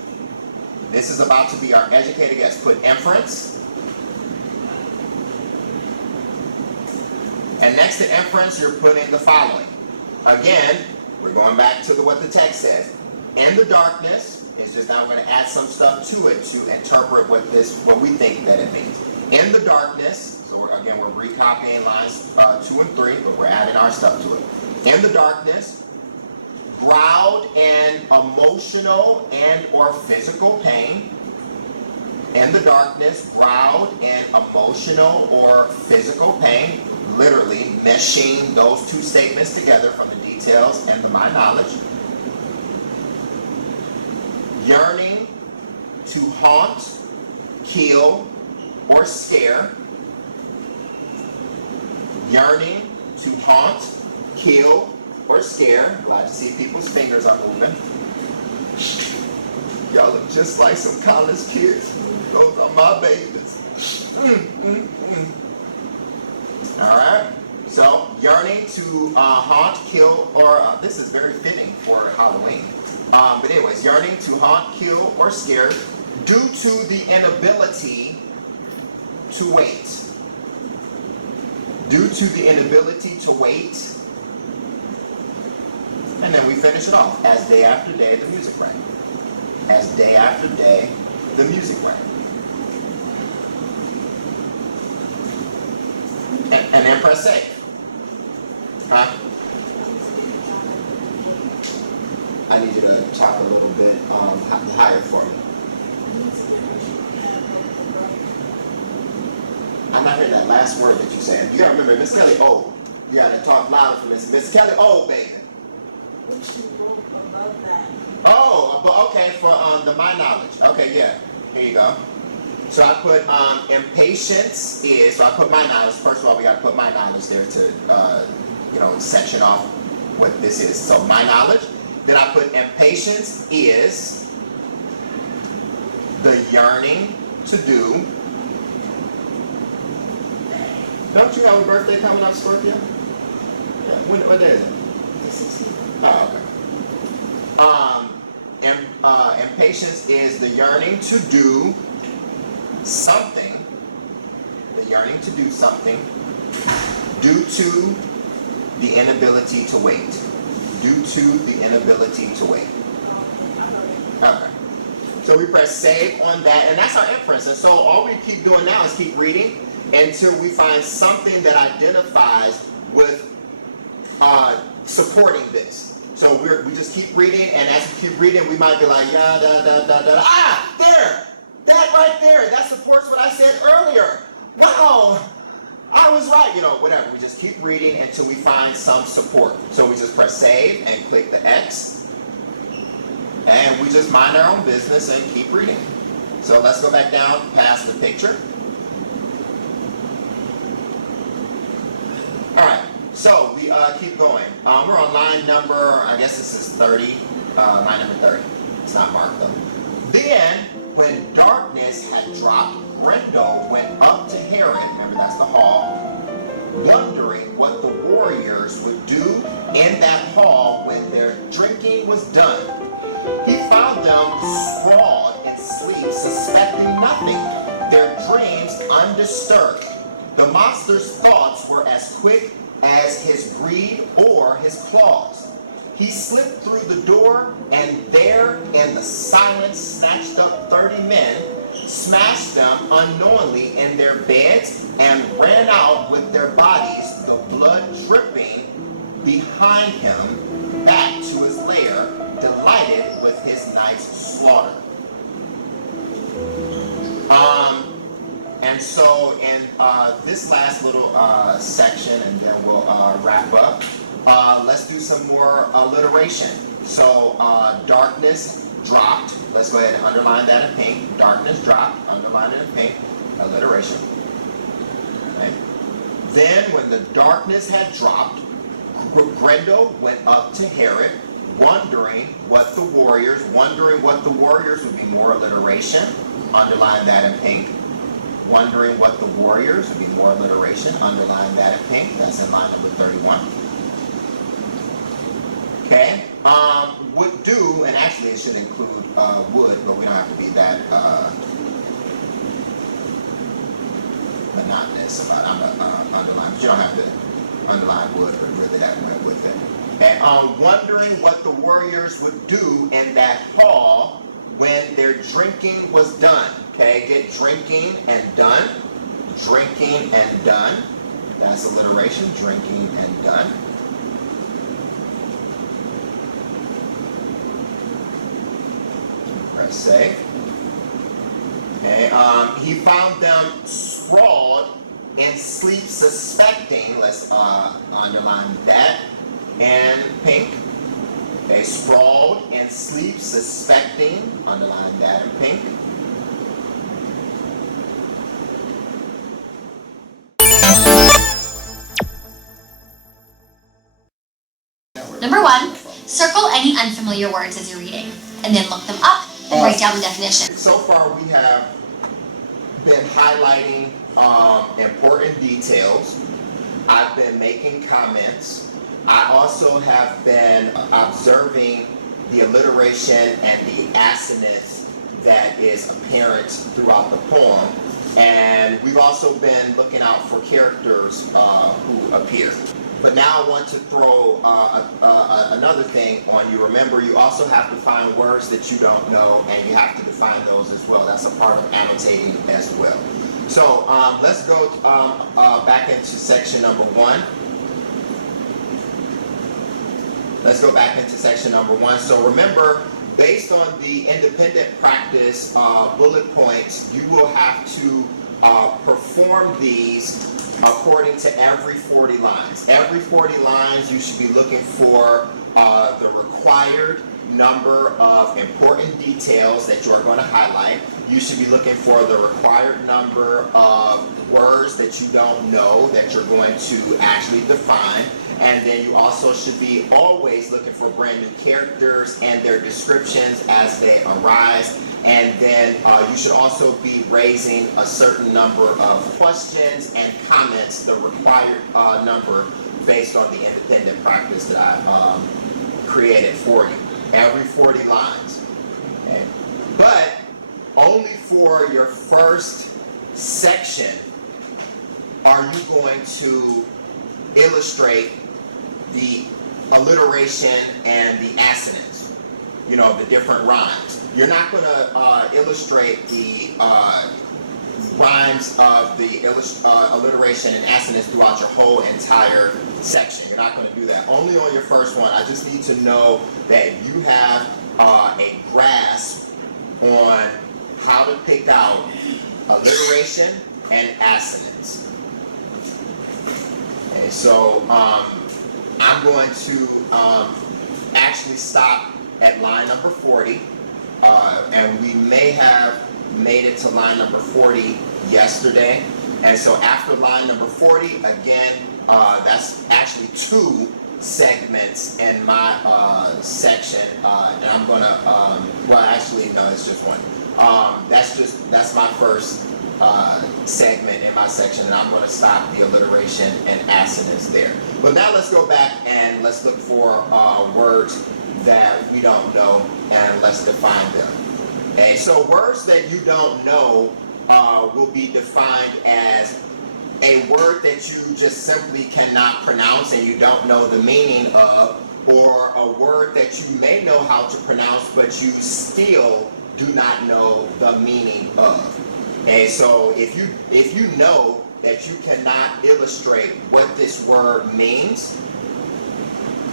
This is about to be our educated guess. Put inference. And next to inference, you're putting the following. Again, we're going back to what the text says. In the darkness, it's just now I'm going to add some stuff to it to interpret what we think that it means. In the darkness, so we're recopying lines 2 and 3, but we're adding our stuff to it. In the darkness, growled in emotional and or physical pain. In the darkness, growled in emotional or physical pain. Literally meshing those two statements together from the details and my knowledge. Yearning to haunt, kill, or scare. Yearning to haunt, kill, or scare. Glad to see people's fingers are moving. Y'all look just like some college kids. Those are my babies. All right. So yearning to haunt, kill, or this is very fitting for Halloween. But anyways, yearning to haunt, kill, or scare due to the inability to wait. Due to the inability to wait. And then we finish it off. As day after day, the music rang. As day after day, the music rang. And then press save. Huh? I need you to talk a little bit higher for me. I'm not hearing that last word that you said. You gotta remember, Miss Kelly, oh. You gotta talk louder for Miss Kelly, oh, baby. What you wrote above that? Oh, but okay, for the my knowledge. Okay, yeah. Here you go. So I put impatience is, so I put my knowledge. First of all, we got to put my knowledge there to, section off what this is. So my knowledge. Then I put impatience is the yearning to do. Don't you have a birthday coming up, Scorpio? Yeah. What day is it? The 16th. Oh, okay. Impatience is the yearning to do something, due to the inability to wait. Okay. So we press save on that, and that's our inference. And so all we keep doing now is keep reading until we find something that identifies with supporting this. So we just keep reading, and as we keep reading, we might be like, yeah, there! That right there, that supports what I said earlier. Wow, I was right, whatever. We just keep reading until we find some support. So we just press save and click the X, and we just mind our own business and keep reading. So let's go back down past the picture. All right, so we keep going. We're on line number, I guess this is 30, line number 30. It's not marked though. Then, when darkness had dropped, Grendel went up to Heron, remember that's the hall, wondering what the warriors would do in that hall when their drinking was done. He found them sprawled in sleep, suspecting nothing, their dreams undisturbed. The monster's thoughts were as quick as his greed or his claws. He slipped through the door, and there in the silence snatched up 30 men, smashed them unknowingly in their beds, and ran out with their bodies, the blood dripping behind him, back to his lair, delighted with his night's slaughter. And so in this last little section, and then we'll wrap up, let's do some more alliteration. So darkness dropped. Let's go ahead and underline that in pink. Darkness dropped, underline it in pink. Alliteration. Okay. Then when the darkness had dropped, Grendel went up to Herod, wondering what the warriors would be more alliteration. Underline that in pink. Wondering what the warriors would be more alliteration. Underline that in pink. That's in line number 31. Okay. Would do, and actually it should include would, but we don't have to be that monotonous about underline. But you don't have to underline would, but really that went with it. Okay. Wondering what the warriors would do in that hall when their drinking was done. Okay, get drinking and done. Drinking and done. That's alliteration. Drinking and done. Press save. Okay, he found them sprawled in sleep, suspecting. Let's underline that. And pink. Okay, sprawled in sleep, suspecting. Underline that in pink. Number 1, circle any unfamiliar words as you're reading, and then look them up and write down the definition. So far we have been highlighting important details. I've been making comments. I also have been observing the alliteration and the assonance that is apparent throughout the poem. And we've also been looking out for characters who appear. But now I want to throw another thing on you. Remember, you also have to find words that you don't know, and you have to define those as well. That's a part of annotating as well. So let's go back into section number 1. Let's go back into section number 1. So remember, based on the independent practice bullet points, you will have to perform these according to every 40 lines. Every 40 lines, you should be looking for the required number of important details that you are going to highlight. You should be looking for the required number of words that you don't know that you're going to actually define. And then you also should be always looking for brand new characters and their descriptions as they arise. And then you should also be raising a certain number of questions and comments, the required number based on the independent practice that I've created for you. Every 40 lines. But only for your first section are you going to illustrate the alliteration and the assonance, you know, the different rhymes. You're not going to illustrate the rhymes of the alliteration and assonance throughout your whole entire section. You're not going to do that. Only on your first one. I just need to know that you have a grasp on how to pick out alliteration and assonance. Okay, so I'm going to actually stop at line number 40, and we may have made it to line number 40 yesterday. And so after line number 40, again, that's actually 2 segments in my section, and I'm gonna, well, actually, no, it's just 1. That's my first segment in my section, and I'm going to stop the alliteration and assonance there. But now let's go back and let's look for words that we don't know, and let's define them. Okay, so words that you don't know will be defined as a word that you just simply cannot pronounce and you don't know the meaning of, or a word that you may know how to pronounce but you still do not know the meaning of. Okay, so if you know that you cannot illustrate what this word means,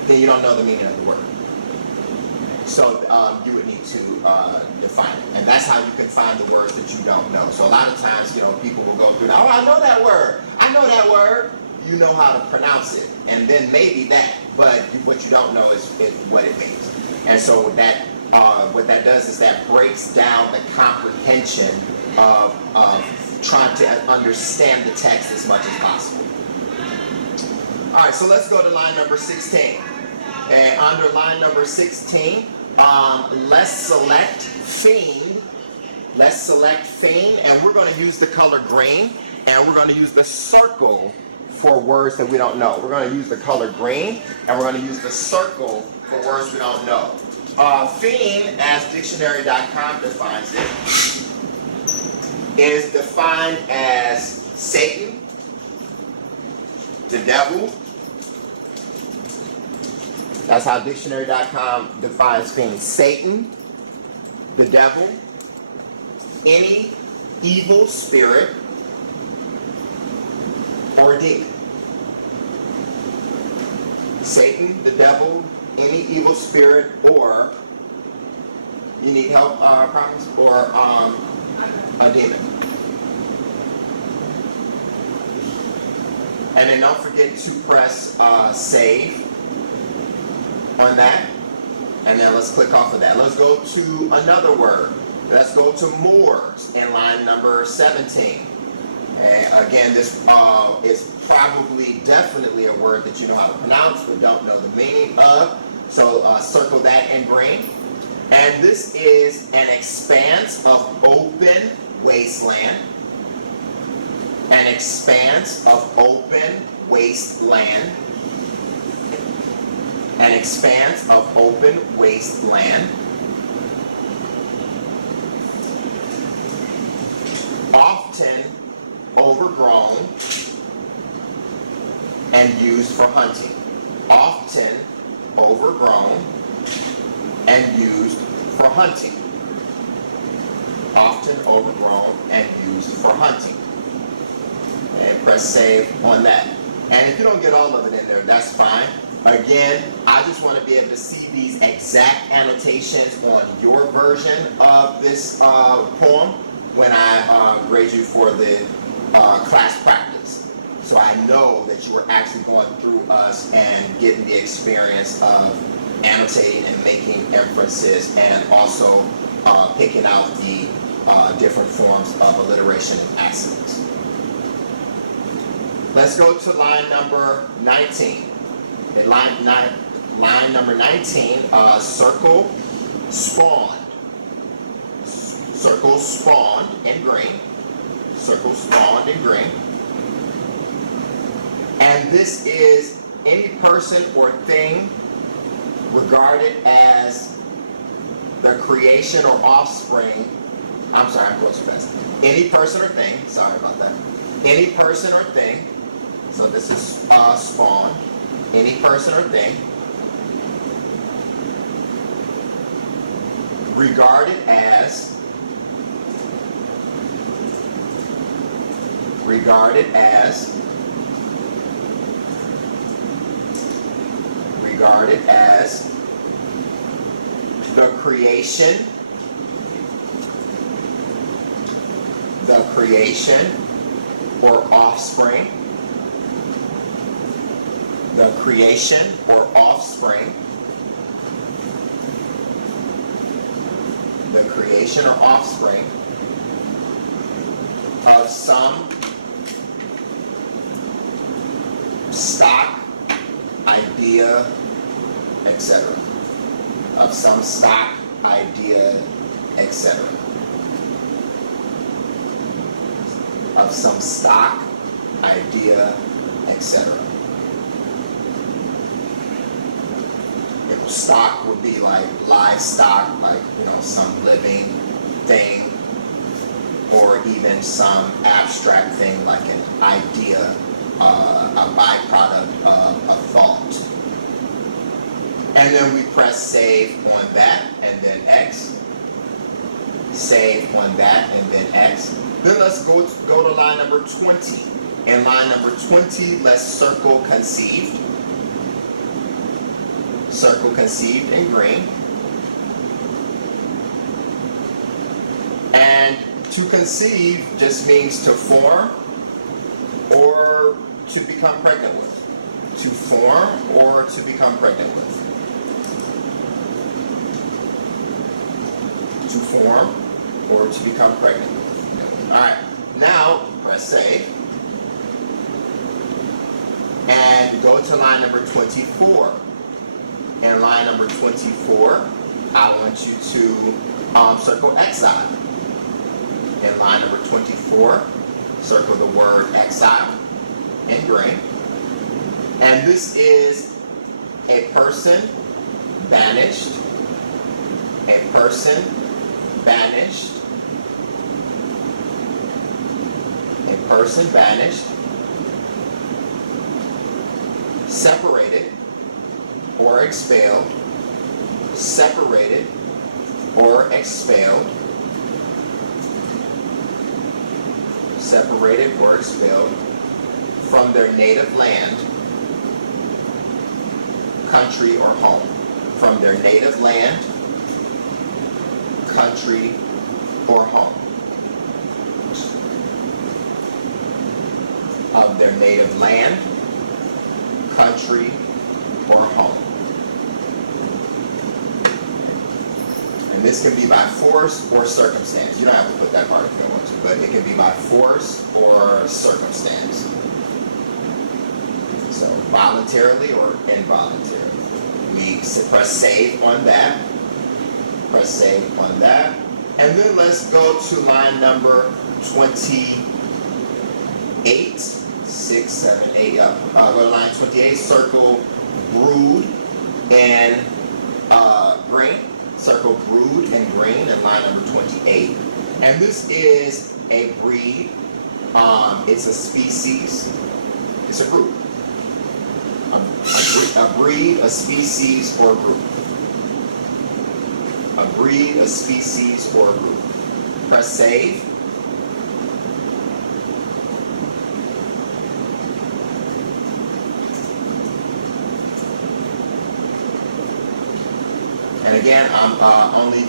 then you don't know the meaning of the word. So you would need to define it, and that's how you can find the words that you don't know. So a lot of times, you know, people will go through, oh, I know that word. You know how to pronounce it, and then maybe that, but what you don't know is what it means. And so that what that does is that breaks down the comprehension of trying to understand the text as much as possible. All right, so let's go to line number 16. And under line number 16, let's select fiend. Let's select fiend, and we're going to use the color green, and we're going to use the circle for words that we don't know. We're going to use the color green, and we're going to use the circle for words we don't know. Fiend, as dictionary.com defines it, is defined as Satan, the devil. That's how dictionary.com defines fiend. Satan, the devil, any evil spirit or demon. Satan, the devil, any evil spirit, or, you need help, Promise? Or a demon. And then don't forget to press save on that. And then let's click off of that. Let's go to another word. Let's go to Moors in line number 17. And again, this is probably definitely a word that you know how to pronounce but don't know the meaning of. So circle that in green. And this is an expanse of open wasteland. An expanse of open wasteland. An expanse of open wasteland. Often overgrown and used for hunting. Often overgrown and used for hunting. Often overgrown and used for hunting. And press save on that. And if you don't get all of it in there, that's fine. Again, I just want to be able to see these exact annotations on your version of this poem when I grade you for the class practice. So I know that you were actually going through us and getting the experience of annotating and making inferences, and also picking out the different forms of alliteration and accents. Let's go to line number 19. In line number 19, circle spawned. Circle spawned in green. Circle spawned in green. And this is any person or thing regarded as the creation or offspring, I'm sorry, I'm going too fast. Any person or thing, sorry about that. Any person or thing, so this is spawn. Any person or thing regarded as the creation or offspring, of some stock, idea, etc. Of some stock, idea, etc. Of some stock, idea, etc. Stock would be like livestock, like, some living thing, or even some abstract thing like an idea, a byproduct of a thought. And then we press save on that, and then X. Save on that, and then X. Then let's go to line number 20. In line number 20, let's circle conceived. Circle conceived in green. And to conceive just means to form or to become pregnant with. To form or to become pregnant with. To form or to become pregnant with. Alright, now press save. And go to line number 24. In line number 24, I want you to circle exile. In line number 24, circle the word exile in green. And this is a person banished. A person banished. A person banished. Separated or expelled. Separated or expelled. Separated or expelled from their native land, country, or home. From their native land, country, or home. Of their native land, country, or home. And this can be by force or circumstance. You don't have to put that part if you don't want to, but it can be by force or circumstance. So voluntarily or involuntarily. We press save on that. Press save on that. And then let's go to line number 28. 6, 7, 8. Go to line 28. Circle brood and green. Circle brood and green in line number 28. And this is a breed. It's a species. It's a group. A breed, a species, or a group. A breed, a species, or a group. Press save. And again, I'm only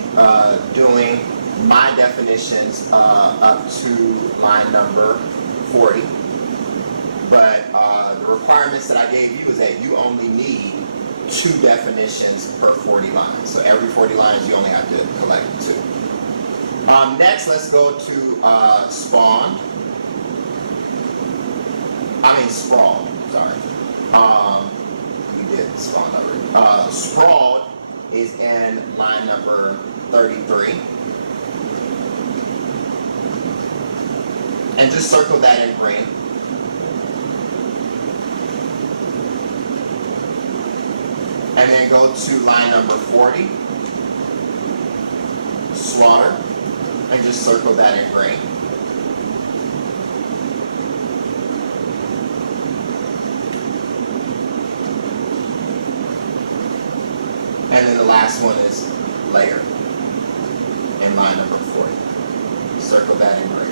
doing my definitions up to line number 40. But the requirements that I gave you is that you only need 2 definitions per 40 lines. So every 40 lines, you only have to collect 2. Next, let's go to spawned. Sprawled, sorry. We did spawned already. Sprawled is in line number 33. And just circle that in green. And then go to line number 40. slaughter, and just circle that in green. And then the last one is layer in line number 40. Circle that in green.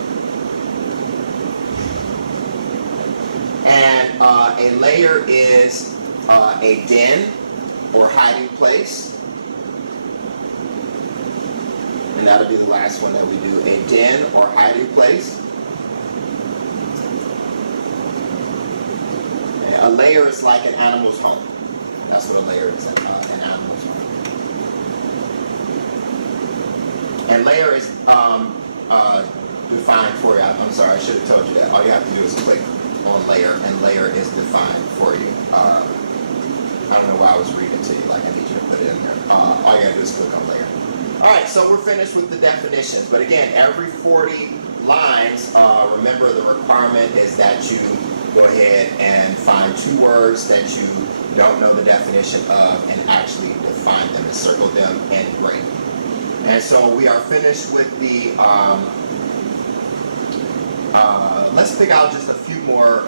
And a layer is a den or hiding place. And that'll be the last one that we do, a den or hiding place. And a layer is like an animal's home. That's what a layer is, an animal's home. And layer is defined for you. I'm sorry, I should have told you that. All you have to do is click on layer, and layer is defined for you. I don't know why I was reading it to you, like I need you to put it in there. All you gotta do is click on layer. All right, so we're finished with the definitions. But again, every 40 lines, remember the requirement is that you go ahead and find 2 words that you don't know the definition of and actually define them and circle them in green. And so we are finished with the, let's pick out just a few more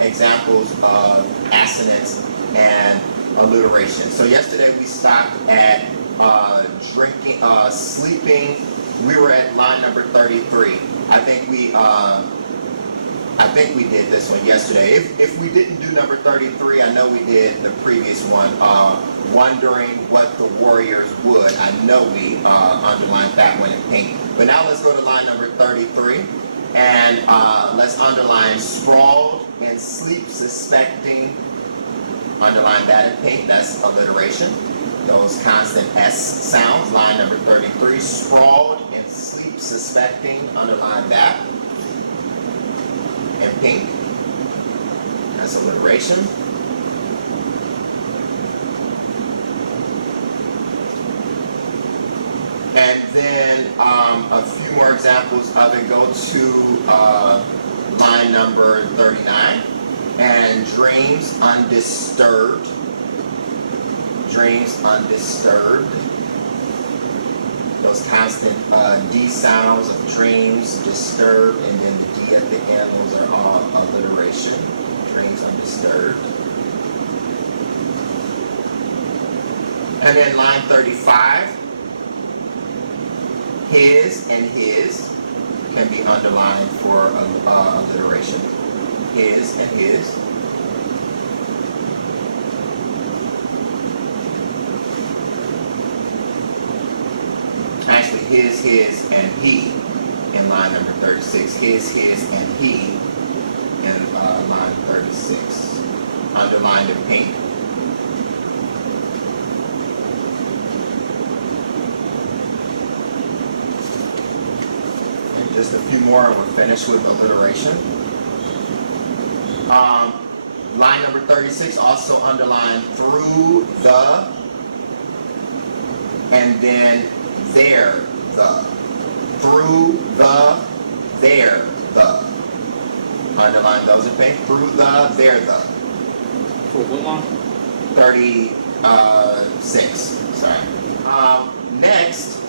examples of assonance and alliteration. So yesterday we stopped at drinking, sleeping. We were at line number 33. I think we did this one yesterday. If we didn't do number 33, I know we did the previous one. Wondering what the warriors would. I know we underlined that one in pink. But now let's go to line number 33. And let's underline sprawled in sleep suspecting. Underline that in pink. That's alliteration. Those constant S sounds. Line number 33. Sprawled in sleep suspecting. Underline that in pink. That's alliteration. And then a few more examples of it. Go to line number 39. And dreams undisturbed. Dreams undisturbed. Those constant D sounds of dreams, disturbed, and then the D at the end, those are all alliteration. Dreams undisturbed. And then line 35. His and his can be underlined for alliteration. His and his. Actually, his, and he in line number 36. His, and he in line 36. Underlined in pink. Just a few more and we're finished with alliteration. Line number 36, also underline through the, and then there the. Through the, there the. Underline those in pink. Through the, there the. For what long? 36, sorry. Next,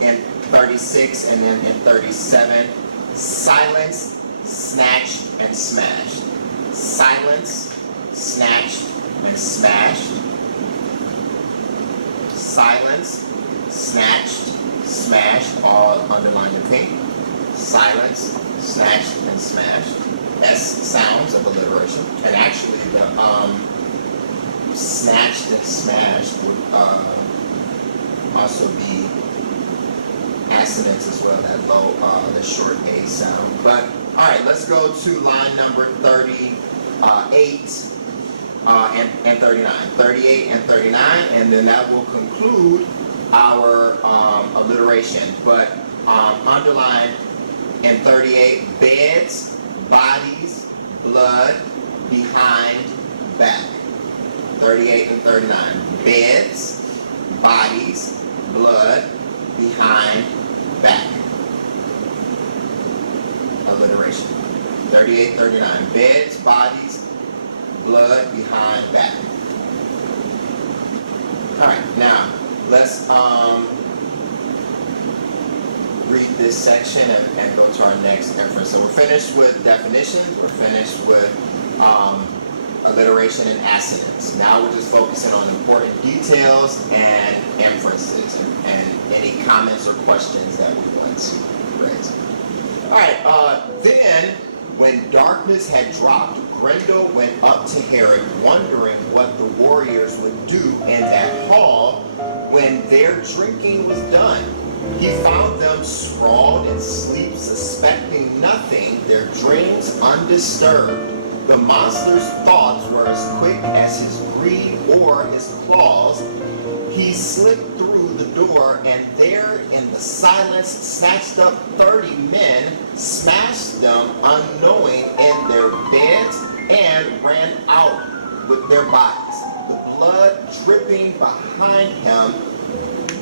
in 36 and then in 37, silence, snatched, and smashed. Silence, snatched, and smashed. Silence, snatched, smashed, all underlined in pink. Silence, snatched, and smashed. S sounds of alliteration. And actually the snatched and smashed would also be assonance as well, that low, the short A sound. But, all right, let's go to line number 38 and 39. 38 and 39, and then that will conclude our alliteration. But underline in 38, beds, bodies, blood, behind, back. 38 and 39. Beds, bodies, blood, behind, back. Alliteration. 38, 39. Beds, bodies, blood, behind, back. Alright, now let's read this section and go to our next inference. So we're finished with definitions, we're finished with alliteration and assonance. Now we're just focusing on important details and inferences and any comments or questions that we want to raise. All right, then when darkness had dropped, Grendel went up to Herod, wondering what the warriors would do in that hall when their drinking was done. He found them sprawled in sleep, suspecting nothing, their dreams undisturbed. The monster's thoughts were as quick as his greed or his claws. He slipped through the door, and there in the silence snatched up 30 men, smashed them unknowing in their beds, and ran out with their bodies, the blood dripping behind him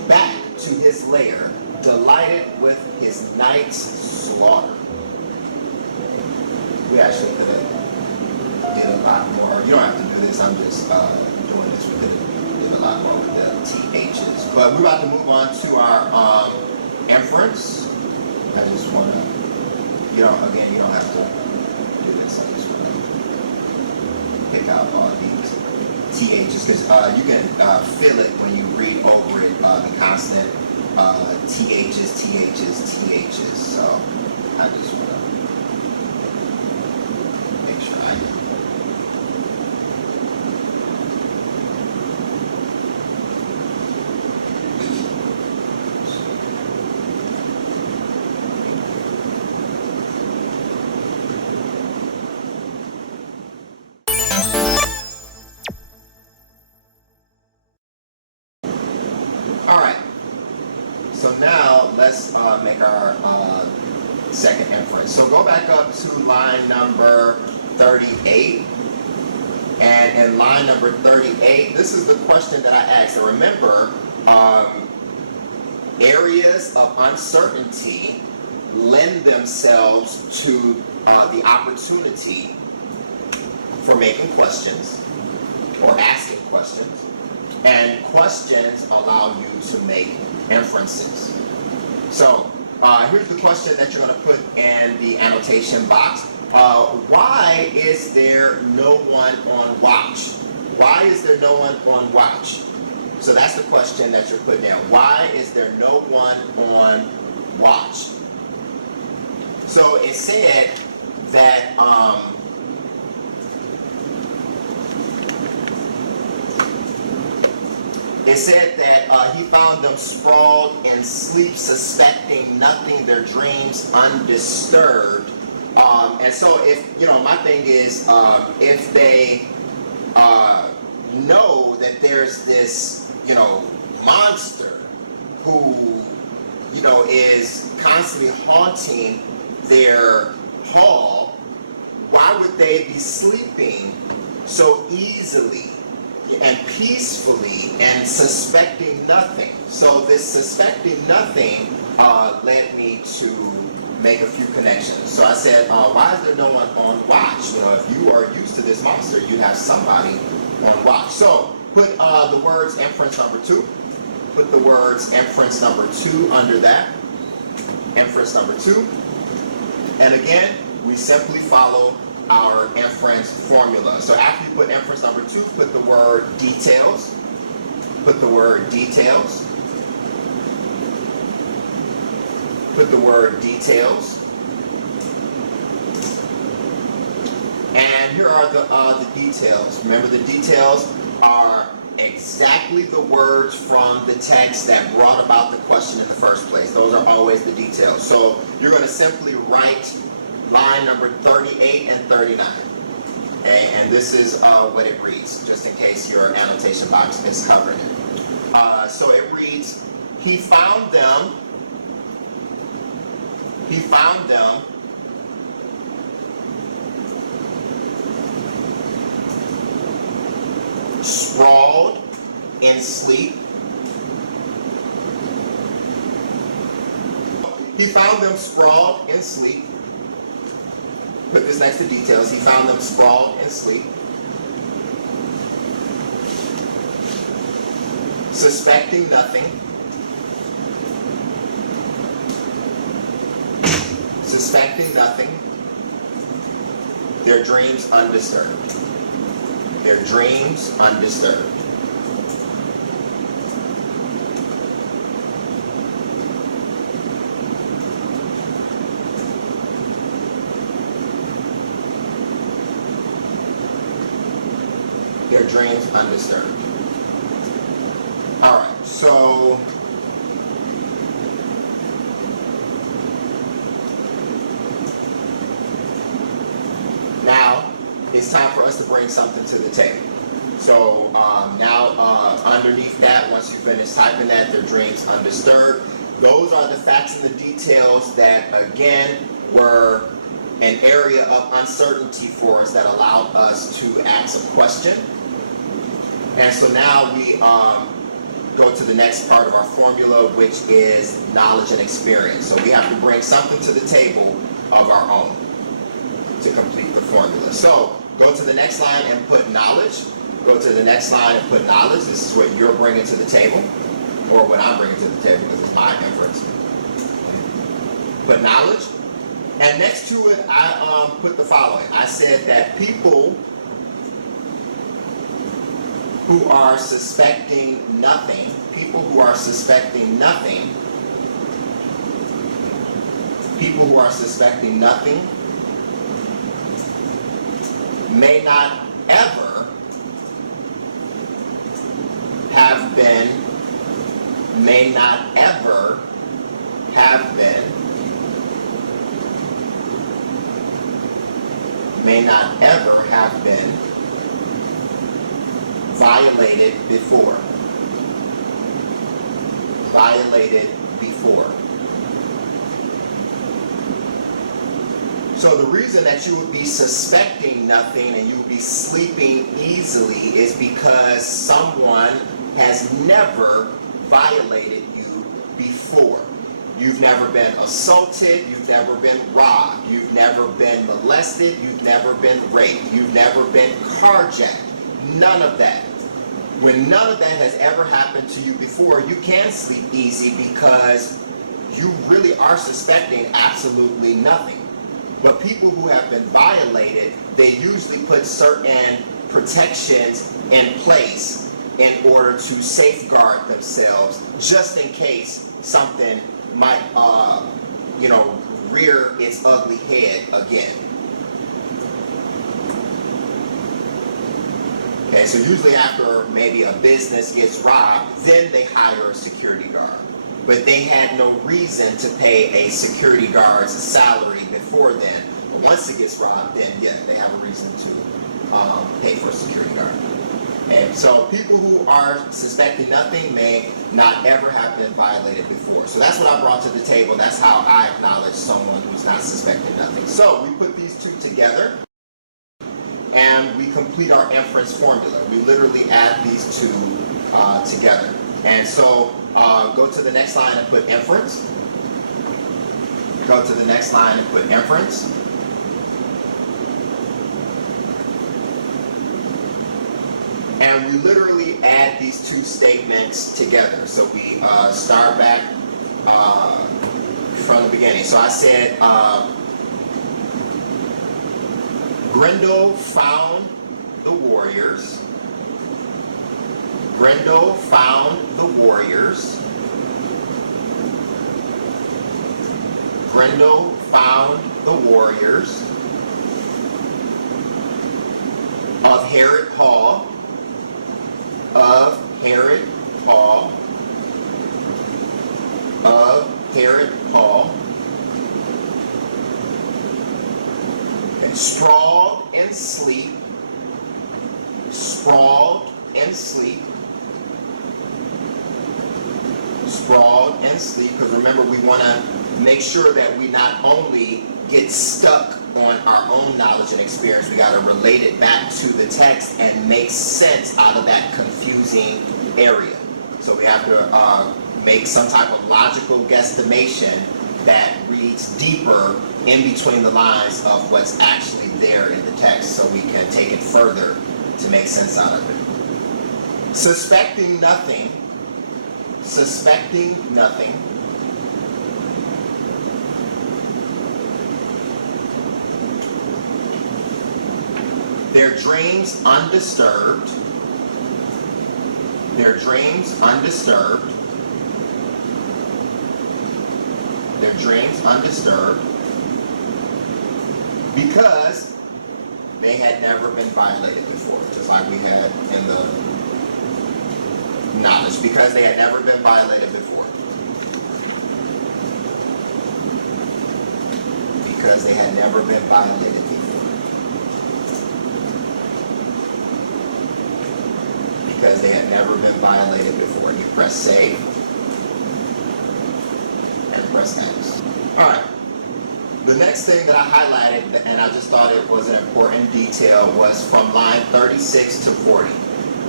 back to his lair, delighted with his night's slaughter. We actually could have did a lot more. You don't have to do this, I'm just doing this. We could have did a lot more with the THs. But we're about to move on to our inference. I just want to, you don't have to do this. I just want to pick out all these THs because you can feel it when you read over it, the constant THs. So I just want to make sure I do. So now let's make our second inference. So go back up to line number 38. And in line number 38, this is the question that I asked. And remember, areas of uncertainty lend themselves to the opportunity for making questions or asking questions. And questions allow you to make inferences. So here's the question that you're going to put in the annotation box. Why is there no one on watch? Why is there no one on watch? So that's the question that you're putting in. Why is there no one on watch? So it said that he found them sprawled in sleep, suspecting nothing, their dreams undisturbed. And so if, my thing is, if they know that there's this, monster who, is constantly haunting their hall, why would they be sleeping so easily and peacefully and suspecting nothing? So this suspecting nothing led me to make a few connections. So I said, why is there no one on watch? If you are used to this monster, you'd have somebody on watch. So put the words inference number 2. Put the words inference number 2 under that. Inference number 2. And again, we simply follow our inference formula. So after you put inference number 2, put the word details. Put the word details. Put the word details. And here are the details. Remember, the details are exactly the words from the text that brought about the question in the first place. Those are always the details. So you're going to simply write line number 38 and 39. Okay, and this is what it reads, just in case your annotation box is covering it. So it reads, he found them sprawled in sleep. He found them sprawled in sleep. Put this next to details. He found them sprawled in sleep, suspecting nothing, suspecting nothing, their dreams undisturbed. Their dreams undisturbed. Their dreams undisturbed. All right, so now it's time for us to bring something to the table. So now underneath that, once you finish typing that, their dreams undisturbed, those are the facts and the details that, again, were an area of uncertainty for us that allowed us to ask a question. And so now we go to the next part of our formula, which is knowledge and experience. So we have to bring something to the table of our own to complete the formula. So go to the next line and put knowledge. Go to the next line and put knowledge. This is what you're bringing to the table, or what I'm bringing to the table because it's my inference. Put knowledge. And next to it, I put the following. I said that people who are suspecting nothing, people who are suspecting nothing may not ever have been, may not ever have been, may not ever have been violated before. Violated before. So the reason that you would be suspecting nothing and you would be sleeping easily is because someone has never violated you before. You've never been assaulted, you've never been robbed, you've never been molested, you've never been raped, you've never been carjacked. None of that. When none of that has ever happened to you before, you can sleep easy because you really are suspecting absolutely nothing. But people who have been violated, they usually put certain protections in place in order to safeguard themselves, just in case something might, rear its ugly head again. Okay, so usually after maybe a business gets robbed, then they hire a security guard. But they had no reason to pay a security guard's salary before then. But once it gets robbed, then yeah, they have a reason to pay for a security guard. And so people who are suspecting nothing may not ever have been violated before. So that's what I brought to the table. That's how I acknowledge someone who's not suspecting nothing. So we put these two together and we complete our inference formula. We literally add these two together. And so go to the next line and put inference. Go to the next line and put inference. And we literally add these two statements together. So we start back from the beginning. So I said, Grendel found the warriors. Grendel found the warriors. Grendel found the warriors of Herod Hall. Of Herod Hall. Of Herod Hall. And sprawled in sleep. Sprawled in sleep. Sprawled and sleep, because remember, we want to make sure that we not only get stuck on our own knowledge and experience, we got to relate it back to the text and make sense out of that confusing area. So we have to make some type of logical guesstimation that reads deeper in between the lines of what's actually there in the text, so we can take it further to make sense out of it. Suspecting nothing. Suspecting nothing Their dreams undisturbed. Their dreams undisturbed. Their dreams undisturbed. Because they had never been violated before, just like we had in the knowledge. Because they had never been violated before. Because they had never been violated before. Because they had never been violated before. You press save and press X. Alright. The next thing that I highlighted, and I just thought it was an important detail, was from line 36 to 40.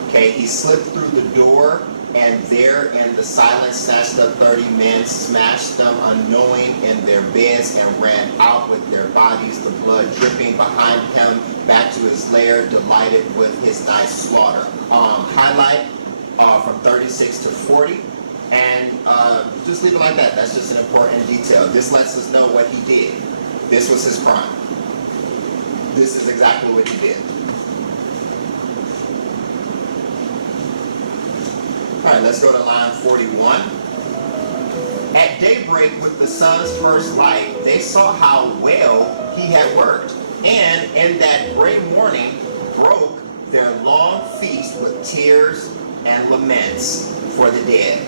Okay, he slipped through the door, and there in the silence snatched up 30 men, smashed them unknowing in their beds, and ran out with their bodies, the blood dripping behind him, back to his lair, delighted with his night's slaughter. Highlight from 36 to 40, and just leave it like that. That's just an important detail. This lets us know what he did. This was his crime. This is exactly what he did. All right, let's go to line 41. At daybreak, with the sun's first light, they saw how well he had worked, and in that great morning broke their long feast with tears and laments for the dead.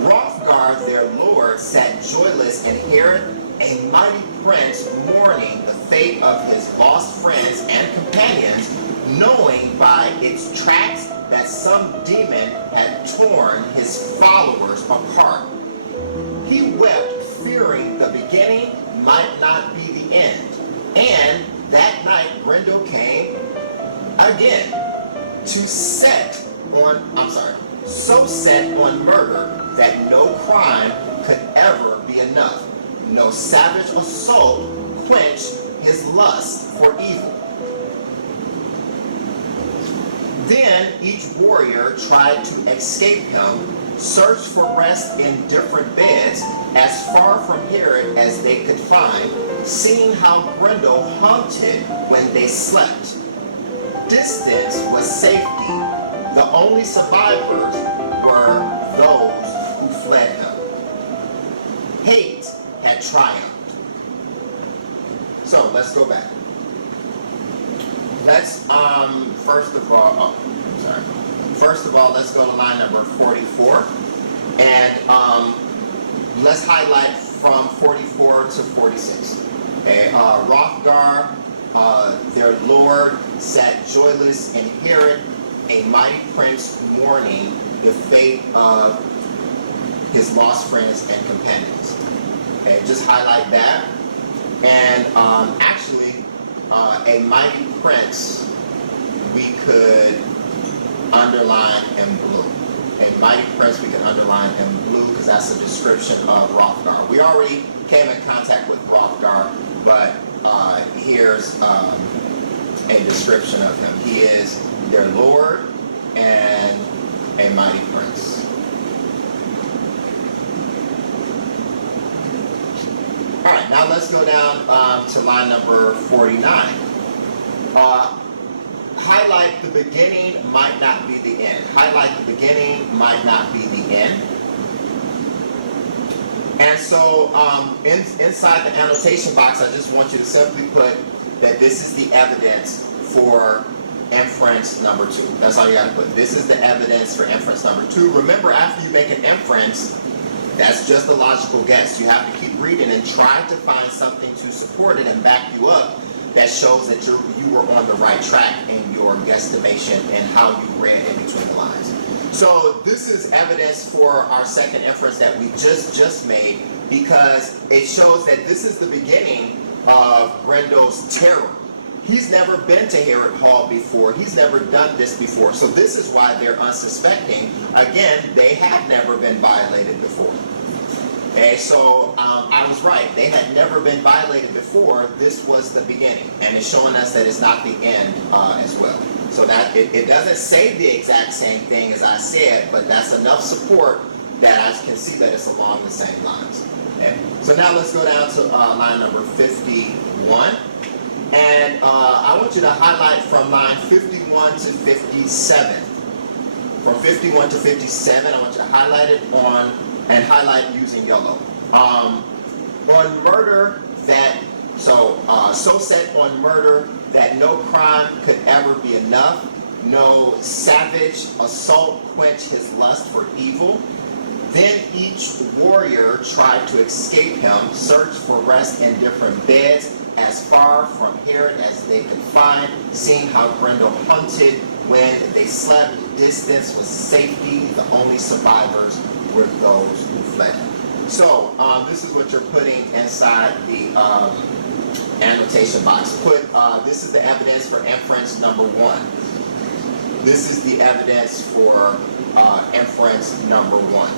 Hrothgar, their lord, sat joyless and heard a mighty prince mourning the fate of his lost friends and companions, knowing by its tracks that some demon had torn his followers apart. He wept, fearing the beginning might not be the end. And that night Grendel came again so set on murder that no crime could ever be enough. No savage assault quenched his lust for evil. Then each warrior tried to escape him, searched for rest in different beds, as far from Herod as they could find, seeing how Grendel hunted when they slept. Distance was safety. The only survivors were those who fled him. Hate had triumphed. So let's go back. Let's first of all, let's go to line number 44, and let's highlight from 44 to 46. Okay, Hrothgar, their lord, sat joyless and heard a mighty prince mourning the fate of his lost friends and companions. Okay, just highlight that. And actually, a mighty prince we could underline in blue. A mighty prince we can underline in blue because that's a description of Hrothgar. We already came in contact with Hrothgar, but here's a description of him. He is their lord and a mighty prince. All right, now let's go down to line number 49. Highlight the beginning might not be the end. Highlight the beginning might not be the end. And so inside the annotation box, I just want you to simply put that this is the evidence for inference number 2. That's all you got to put. This is the evidence for inference number 2. Remember, after you make an inference, that's just a logical guess. You have to keep reading and try to find something to support it and back you up that shows that you were on the right track in your guesstimation and how you read in between the lines. So this is evidence for our second inference that we just made, because it shows that this is the beginning of Grendel's terror. He's never been to Herod Hall before. He's never done this before. So this is why they're unsuspecting. Again, they have never been violated before. Okay, so I was right. They had never been violated before. This was the beginning. And it's showing us that it's not the end as well. So that it doesn't say the exact same thing as I said, but that's enough support that I can see that it's along the same lines. Okay? So now let's go down to line number 51. And I want you to highlight from line 51 to 57. From 51 to 57, I want you to highlight it and highlight using yellow. On murder so set on murder that no crime could ever be enough, no savage assault quench his lust for evil. Then each warrior tried to escape him, searched for rest in different beds, as far from Herod as they could find, seeing how Grendel hunted when they slept. Distance was safety. The only survivors were those who fled him. So this is what you're putting inside the annotation box. This is the evidence for inference number 1. This is the evidence for inference number 1.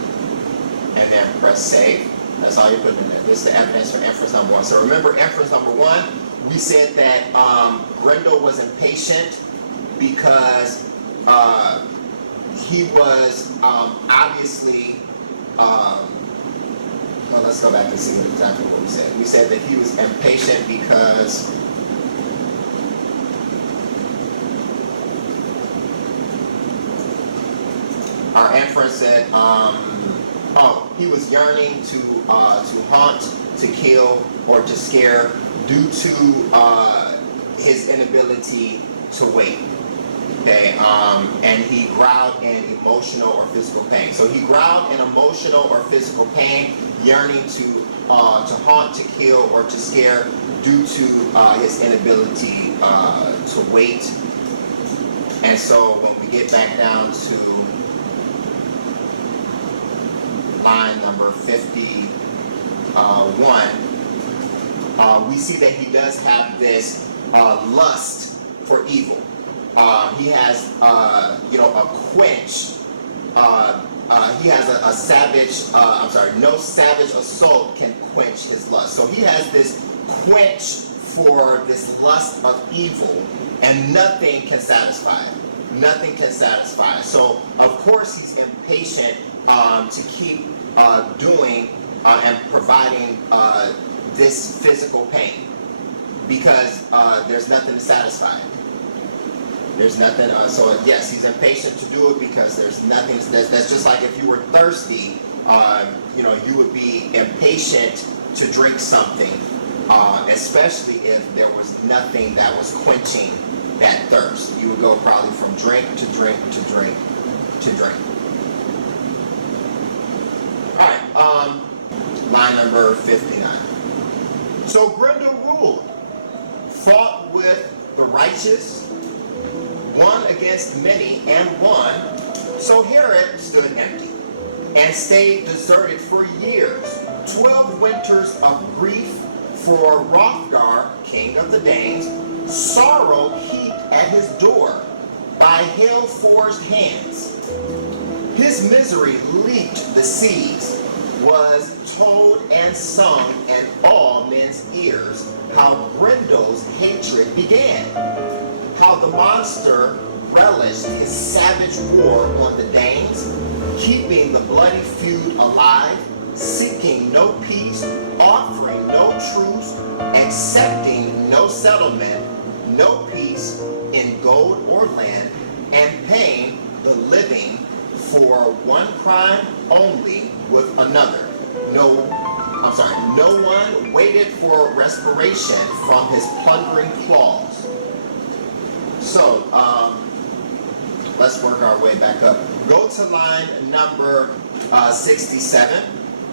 And then press save. That's all you're putting in there. This is the evidence for inference number 1. So remember inference number 1, we said that Grendel was impatient because he was obviously, well, let's go back and see exactly what we said. We said that he was impatient because our inference said, he was yearning to hunt, to kill, or to scare due to his inability to wait. Okay, and he growled in emotional or physical pain. So he growled in emotional or physical pain, yearning to haunt, to kill, or to scare due to his inability to wait. And so when we get back down to line number 51, we see that he does have this lust for evil. He has, a quench. He has a savage, no savage assault can quench his lust. So he has this quench for this lust of evil, and nothing can satisfy it. Nothing can satisfy it. So, of course, he's impatient to keep doing and providing this physical pain, because there's nothing to satisfy it. There's nothing, so yes, he's impatient to do it because there's nothing. That's just like if you were thirsty, you would be impatient to drink something, especially if there was nothing that was quenching that thirst. You would go probably from drink to drink to drink to drink. All right, line number 59. So Grendel ruled, fought with the righteous, won against many and won. So Herod stood empty and stayed deserted for years. 12 winters of grief for Hrothgar, king of the Danes. Sorrow heaped at his door by hail-forged hands. His misery leaped the seas, was told and sung in all men's ears, how Grendel's hatred began, how the monster relished his savage war on the Danes, keeping the bloody feud alive, seeking no peace, offering no truce, accepting no settlement, no peace in gold or land, and paying the living for one crime only with another. No one waited for respiration from his plundering claws. So, let's work our way back up. Go to line number 67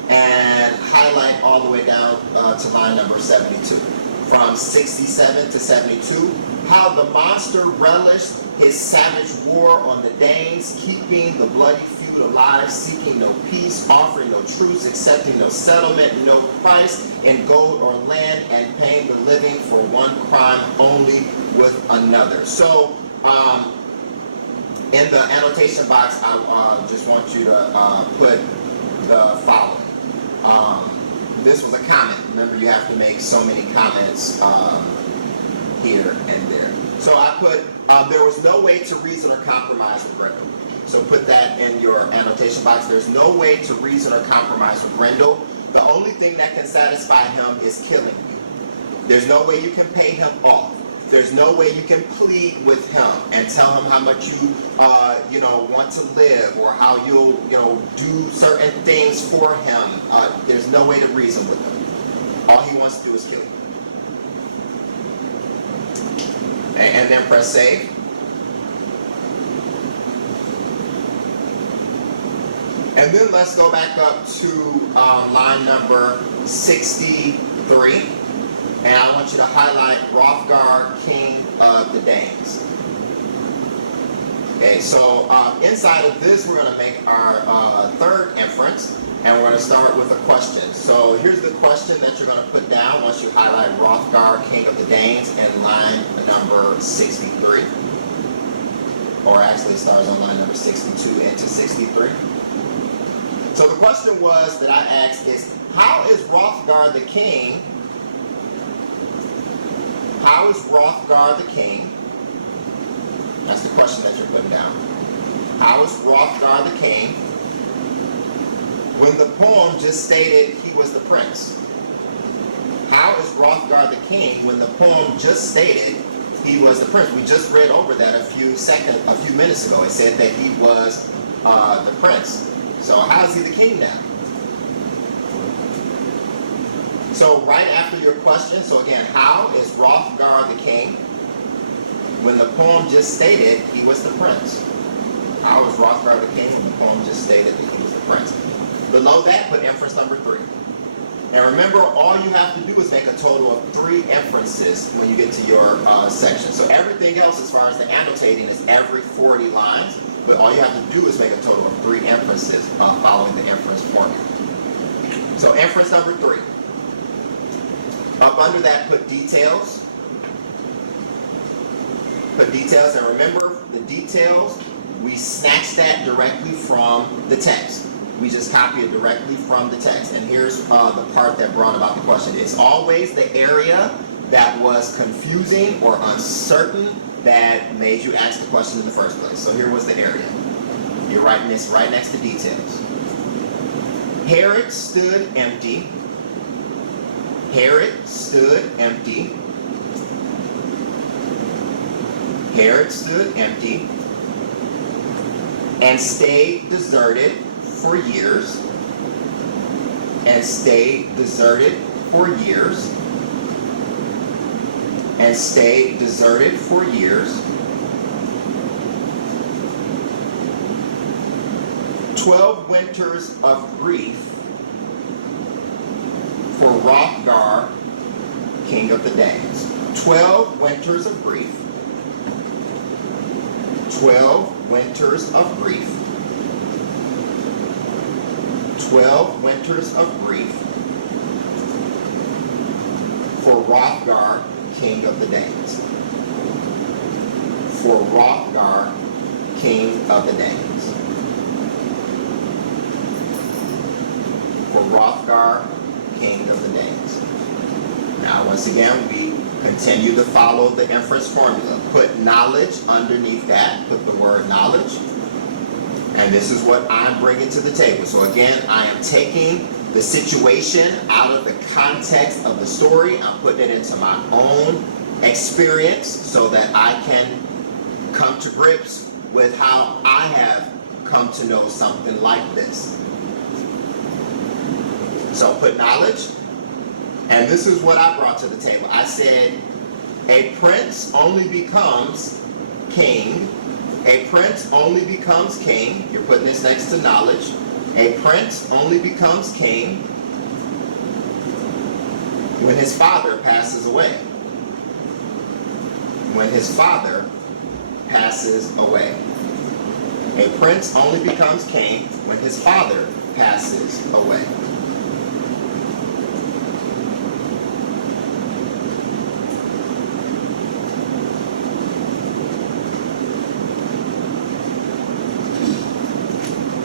and highlight all the way down to line number 72. From 67 to 72, how the monster relished his savage war on the Danes, keeping the bloody feud alive, seeking no peace, offering no truce, accepting no settlement, no price in gold or land, and paying the living for one crime only with another. So, in the annotation box, I just want you to put the following. This was a comment. Remember, you have to make so many comments here and there. So I put, there was no way to reason or compromise with Grendel. So put that in your annotation box. There's no way to reason or compromise with Grendel. The only thing that can satisfy him is killing you. There's no way you can pay him off. There's no way you can plead with him and tell him how much you, want to live, or how you'll, do certain things for him. There's no way to reason with him. All he wants to do is kill you. And then press save. And then let's go back up to line number 63. And I want you to highlight Hrothgar, King of the Danes. Okay, so inside of this, we're going to make our third inference, and we're going to start with a question. So here's the question that you're going to put down once you highlight Hrothgar, King of the Danes, in line number 63. Or actually, it starts on line number 62 into 63. So the question was that I asked is, how is Hrothgar the king? How is Hrothgar the king? That's the question that you're putting down. How is Hrothgar the king when the poem just stated he was the prince? How is Hrothgar the king when the poem just stated he was the prince? We just read over that a few minutes ago. It said that he was the prince. So how is he the king now? So right after your question, so again, how is Hrothgar the king when the poem just stated he was the prince? How is Hrothgar the king when the poem just stated that he was the prince? Below that, put inference number 3. And remember, all you have to do is make a total of 3 inferences when you get to your section. So everything else, as far as the annotating, is every 40 lines. But all you have to do is make a total of 3 inferences following the inference formula. So inference number 3. Up under that, put details. Put details, and remember the details, we snatch that directly from the text. We just copy it directly from the text. And here's the part that brought about the question. It's always the area that was confusing or uncertain that made you ask the question in the first place. So here was the area. You're writing this right next to details. Herod stood empty. Herod stood empty. Herod stood empty and stayed deserted for years. And stayed deserted for years. And stayed deserted for years. 12 winters of grief for Hrothgar, king of the Danes. 12 winters of grief. 12 winters of grief. 12 winters of grief for Hrothgar, king of the Danes. For Hrothgar, king of the Danes. For Hrothgar, king of the Danes. Now, once again, we continue to follow the inference formula. Put knowledge underneath that. Put the word knowledge. And this is what I'm bringing to the table. So again, I am taking the situation out of the context of the story. I'm putting it into my own experience so that I can come to grips with how I have come to know something like this. So put knowledge. And this is what I brought to the table. I said, a prince only becomes king. A prince only becomes king. You're putting this next to knowledge. A prince only becomes king when his father passes away. When his father passes away. A prince only becomes king when his father passes away.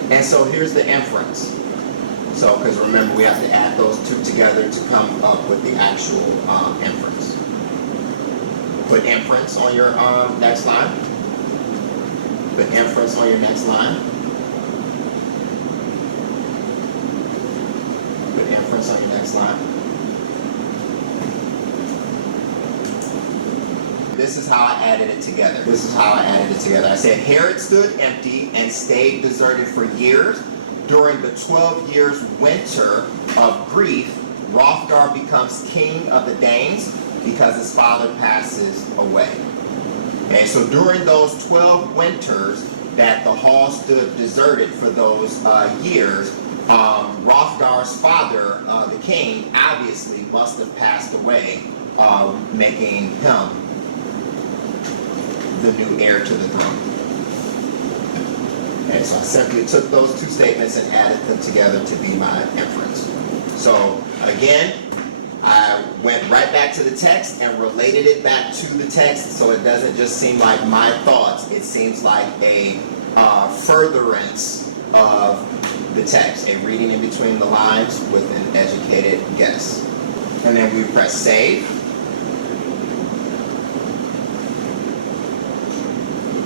And so here's the inference. So, because remember, we have to add those two together to come up with the actual inference. Put inference on your next line. Put inference on your next line. Put inference on your next line. this is how I added it together. I said, Herod stood empty and stayed deserted for years. During the 12 years winter of grief, Hrothgar becomes king of the Danes because his father passes away. And so during those 12 winters that the hall stood deserted for those years, Hrothgar's father, the king, obviously must have passed away, making him the new heir to the throne. And so I simply took those two statements and added them together to be my inference. So again, I went right back to the text and related it back to the text, so it doesn't just seem like my thoughts, it seems like a furtherance of the text, a reading in between the lines with an educated guess. And then we press save.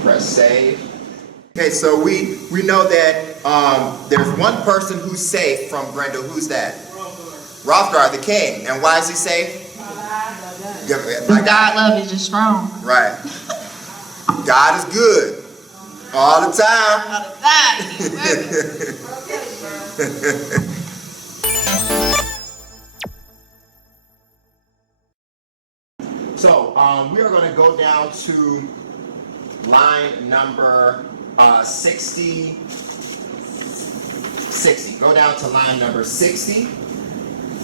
Press save. Okay, so we know that there's one person who's safe from Grendel. Who's that? Hrothgar, the king. And why is he safe? God love is just strong. Right. God is good. All the time. All the time. So we are going to go down to line number 60. Go down to line number 60.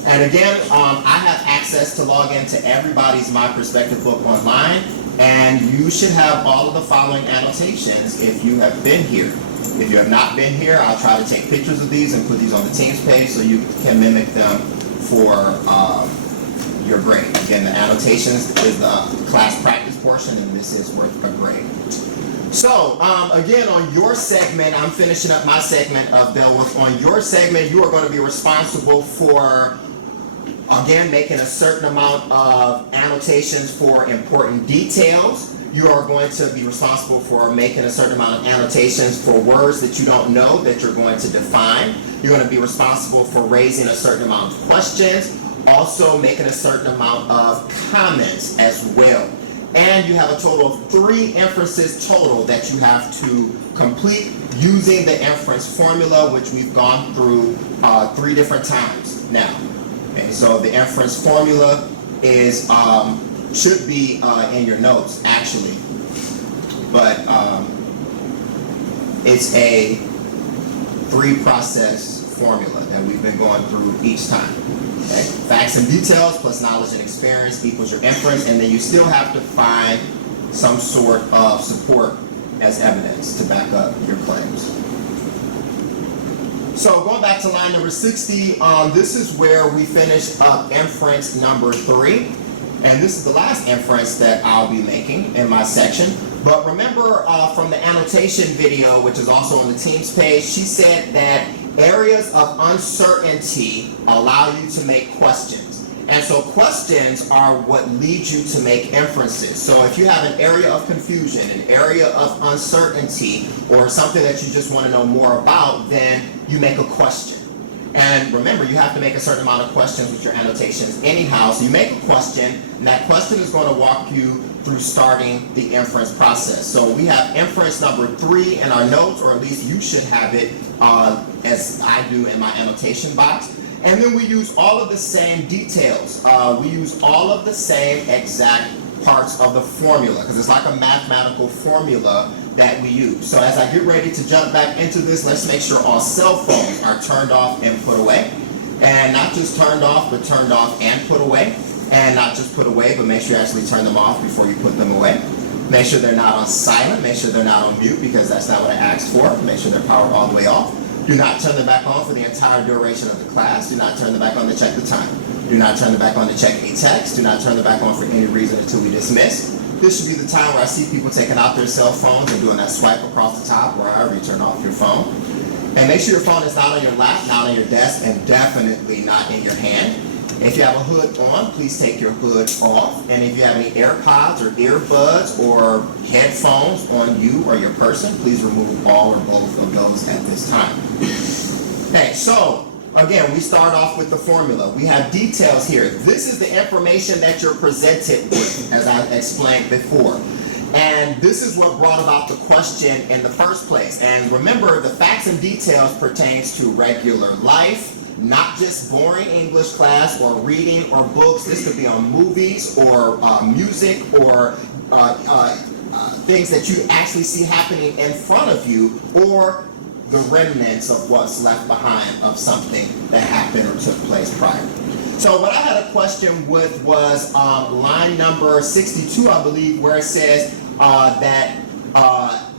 And again, I have access to log into everybody's My Perspective book online, and you should have all of the following annotations if you have been here. If you have not been here, I'll try to take pictures of these and put these on the Teams page so you can mimic them for your grade. Again, the annotations is the class practice portion, and this is worth a grade. So, again, on your segment, I'm finishing up my segment of Beowulf. On your segment, you are going to be responsible for, again, making a certain amount of annotations for important details. You are going to be responsible for making a certain amount of annotations for words that you don't know that you're going to define. You're going to be responsible for raising a certain amount of questions, also making a certain amount of comments as well. And you have a total of 3 inferences total that you have to complete using the inference formula, which we've gone through 3 different times now. And so the inference formula is should be in your notes actually, but it's a 3-process formula that we've been going through each time. Okay? Facts and details plus knowledge and experience equals your inference, and then you still have to find some sort of support as evidence to back up your claims. So going back to line number 60, this is where we finish up inference number 3. And this is the last inference that I'll be making in my section. But remember from the annotation video, which is also on the Teams page, she said that areas of uncertainty allow you to make questions. And so questions are what lead you to make inferences. So if you have an area of confusion, an area of uncertainty, or something that you just want to know more about, then you make a question. And remember, you have to make a certain amount of questions with your annotations anyhow. So you make a question, and that question is going to walk you through starting the inference process. So we have inference number 3 in our notes, or at least you should have it as I do in my annotation box. And then we use all of the same details. We use all of the same exact parts of the formula, because it's like a mathematical formula that we use. So as I get ready to jump back into this, let's make sure all cell phones are turned off and put away. And not just turned off, but turned off and put away. And not just put away, but make sure you actually turn them off before you put them away. Make sure they're not on silent. Make sure they're not on mute, because that's not what I asked for. Make sure they're powered all the way off. Do not turn them back on for the entire duration of the class. Do not turn them back on to check the time. Do not turn them back on to check a text. Do not turn them back on for any reason until we dismiss. This should be the time where I see people taking out their cell phones and doing that swipe across the top, wherever you turn off your phone. And make sure your phone is not on your lap, not on your desk, and definitely not in your hand. If you have a hood on, please take your hood off. And if you have any AirPods or earbuds or headphones on you or your person, please remove all or both of those at this time. Okay, so again, we start off with the formula. We have details here. This is the information that you're presented with, as I explained before. And this is what brought about the question in the first place. And remember, the facts and details pertains to regular life, not just boring English class or reading or books. This could be on movies or music or things that you actually see happening in front of you, or the remnants of what's left behind of something that happened or took place prior. So what I had a question with was line number 62, I believe, where it says that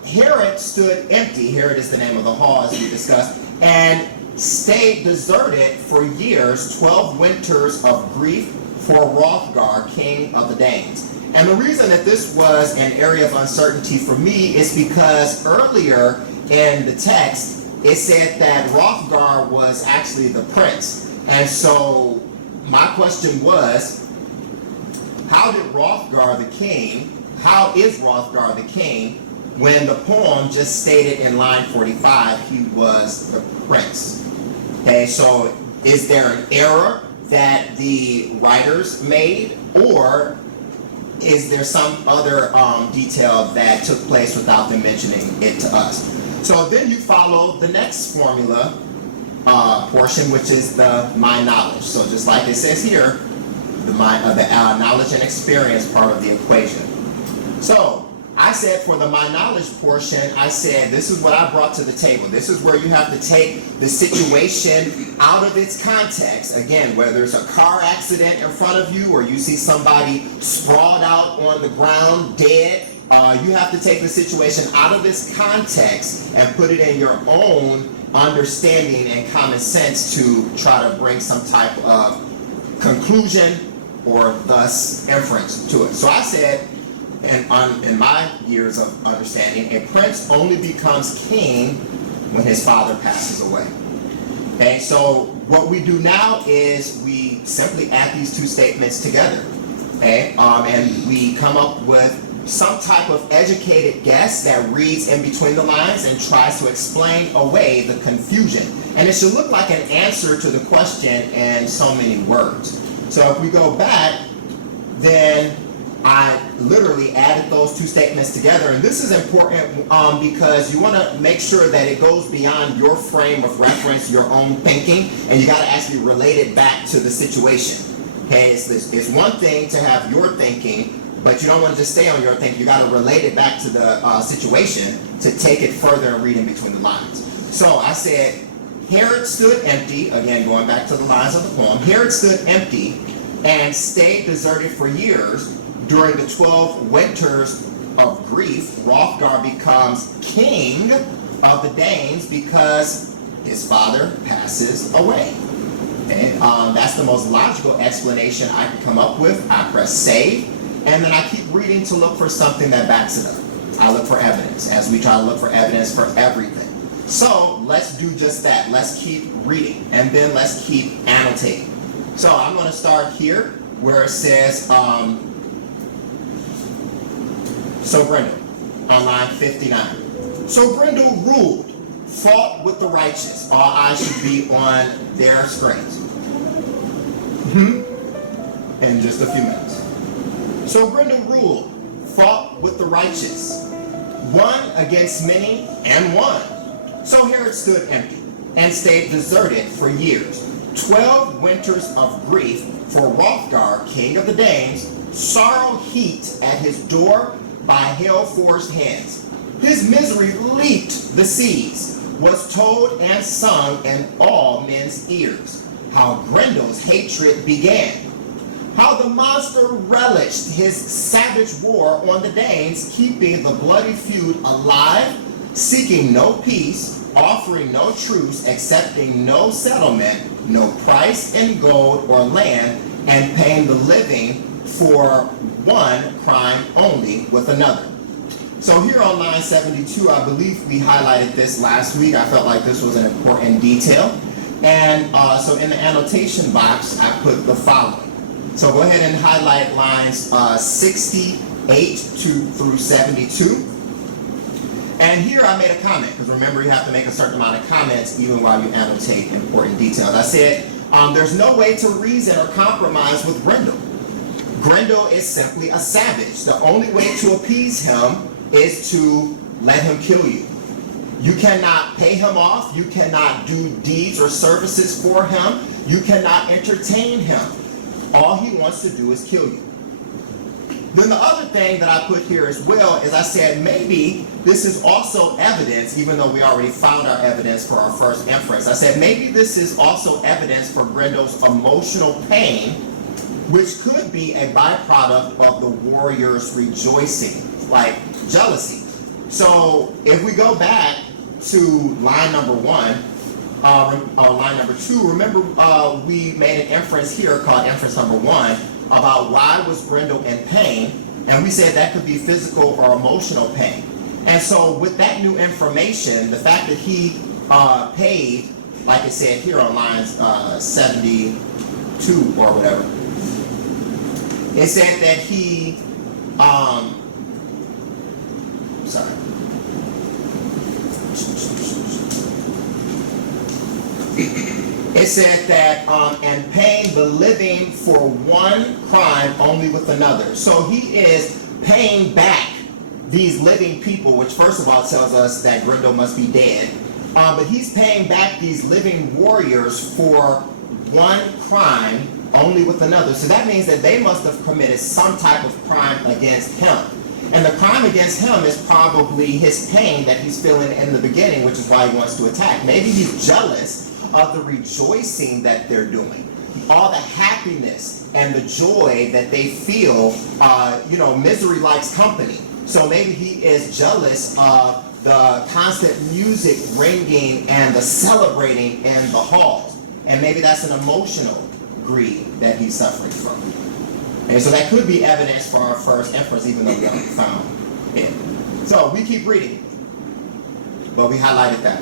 Herod stood empty. Herod is the name of the hall, as we discussed, and stayed deserted for years, 12 winters of grief for Hrothgar, king of the Danes. And the reason that this was an area of uncertainty for me is because earlier in the text, it said that Hrothgar was actually the prince. And so my question was, how is Hrothgar the king when the poem just stated in line 45 he was the prince? Okay, so is there an error that the writers made, or is there some other detail that took place without them mentioning it to us? So then you follow the next formula portion, which is the my knowledge. So just like it says here, the knowledge and experience part of the equation. So I said for the my knowledge portion, I said this is what I brought to the table. This is where you have to take the situation out of its context. Again, whether it's a car accident in front of you or you see somebody sprawled out on the ground dead, you have to take the situation out of its context and put it in your own understanding and common sense to try to bring some type of conclusion or thus inference to it. So I said, and in my years of understanding, a prince only becomes king when his father passes away. Okay, so what we do now is we simply add these two statements together, okay, and we come up with some type of educated guess that reads in between the lines and tries to explain away the confusion. And it should look like an answer to the question in so many words. So if we go back, then I literally added those two statements together, and this is important because you want to make sure that it goes beyond your frame of reference, your own thinking, and you got to actually relate it back to the situation. Okay, it's one thing to have your thinking, but you don't want to just stay on your thinking. You got to relate it back to the situation to take it further and read in between the lines. So I said, Herod stood empty, again going back to the lines of the poem, Herod stood empty and stayed deserted for years. During the 12 winters of grief, Hrothgar becomes king of the Danes because his father passes away. Okay? That's the most logical explanation I can come up with. I press save, and then I keep reading to look for something that backs it up. I look for evidence, as we try to look for evidence for everything. So let's do just that. Let's keep reading, and then let's keep annotating. So I'm going to start here where it says, so Grendel, on line 59. So Grendel ruled, fought with the righteous. All eyes should be on their screens. In just a few minutes. So Grendel ruled, fought with the righteous. One against many and won. So Herod stood empty and stayed deserted for years. 12 winters of grief for Hrothgar, king of the Danes, sorrow heaped at his door by hell-forged hands. His misery leaped the seas, was told and sung in all men's ears. How Grendel's hatred began. How the monster relished his savage war on the Danes, keeping the bloody feud alive, seeking no peace, offering no truce, accepting no settlement, no price in gold or land, and paying the living for one crime only with another. So here on line 72, I believe we highlighted this last week. I felt like this was an important detail. And so in the annotation box, I put the following. So go ahead and highlight lines 68 through 72. And here I made a comment, because remember you have to make a certain amount of comments even while you annotate important details. I said, there's no way to reason or compromise with Grendel. Grendel is simply a savage. The only way to appease him is to let him kill you. You cannot pay him off. You cannot do deeds or services for him. You cannot entertain him. All he wants to do is kill you. Then the other thing that I put here as well is I said maybe this is also evidence, even though we already found our evidence for our first inference. I said maybe this is also evidence for Grendel's emotional pain, which could be a byproduct of the warrior's rejoicing, like jealousy. So if we go back to line number 1, or line number 2, remember we made an inference here called inference number 1 about why was Grendel in pain, and we said that could be physical or emotional pain. And so with that new information, the fact that he paid, like it said here on lines 72 or whatever, it said that he, it said that, and paying the living for one crime only with another. So he is paying back these living people, which first of all tells us that Grendel must be dead. But he's paying back these living warriors for one crime only with another. So that means that they must have committed some type of crime against him. And the crime against him is probably his pain that he's feeling in the beginning, which is why he wants to attack. Maybe he's jealous of the rejoicing that they're doing, all the happiness and the joy that they feel. Misery likes company. So maybe he is jealous of the constant music ringing and the celebrating in the halls. And maybe that's an emotional greed that he's suffering from. And so that could be evidence for our first inference, even though we haven't found it. So we keep reading, but we highlighted that.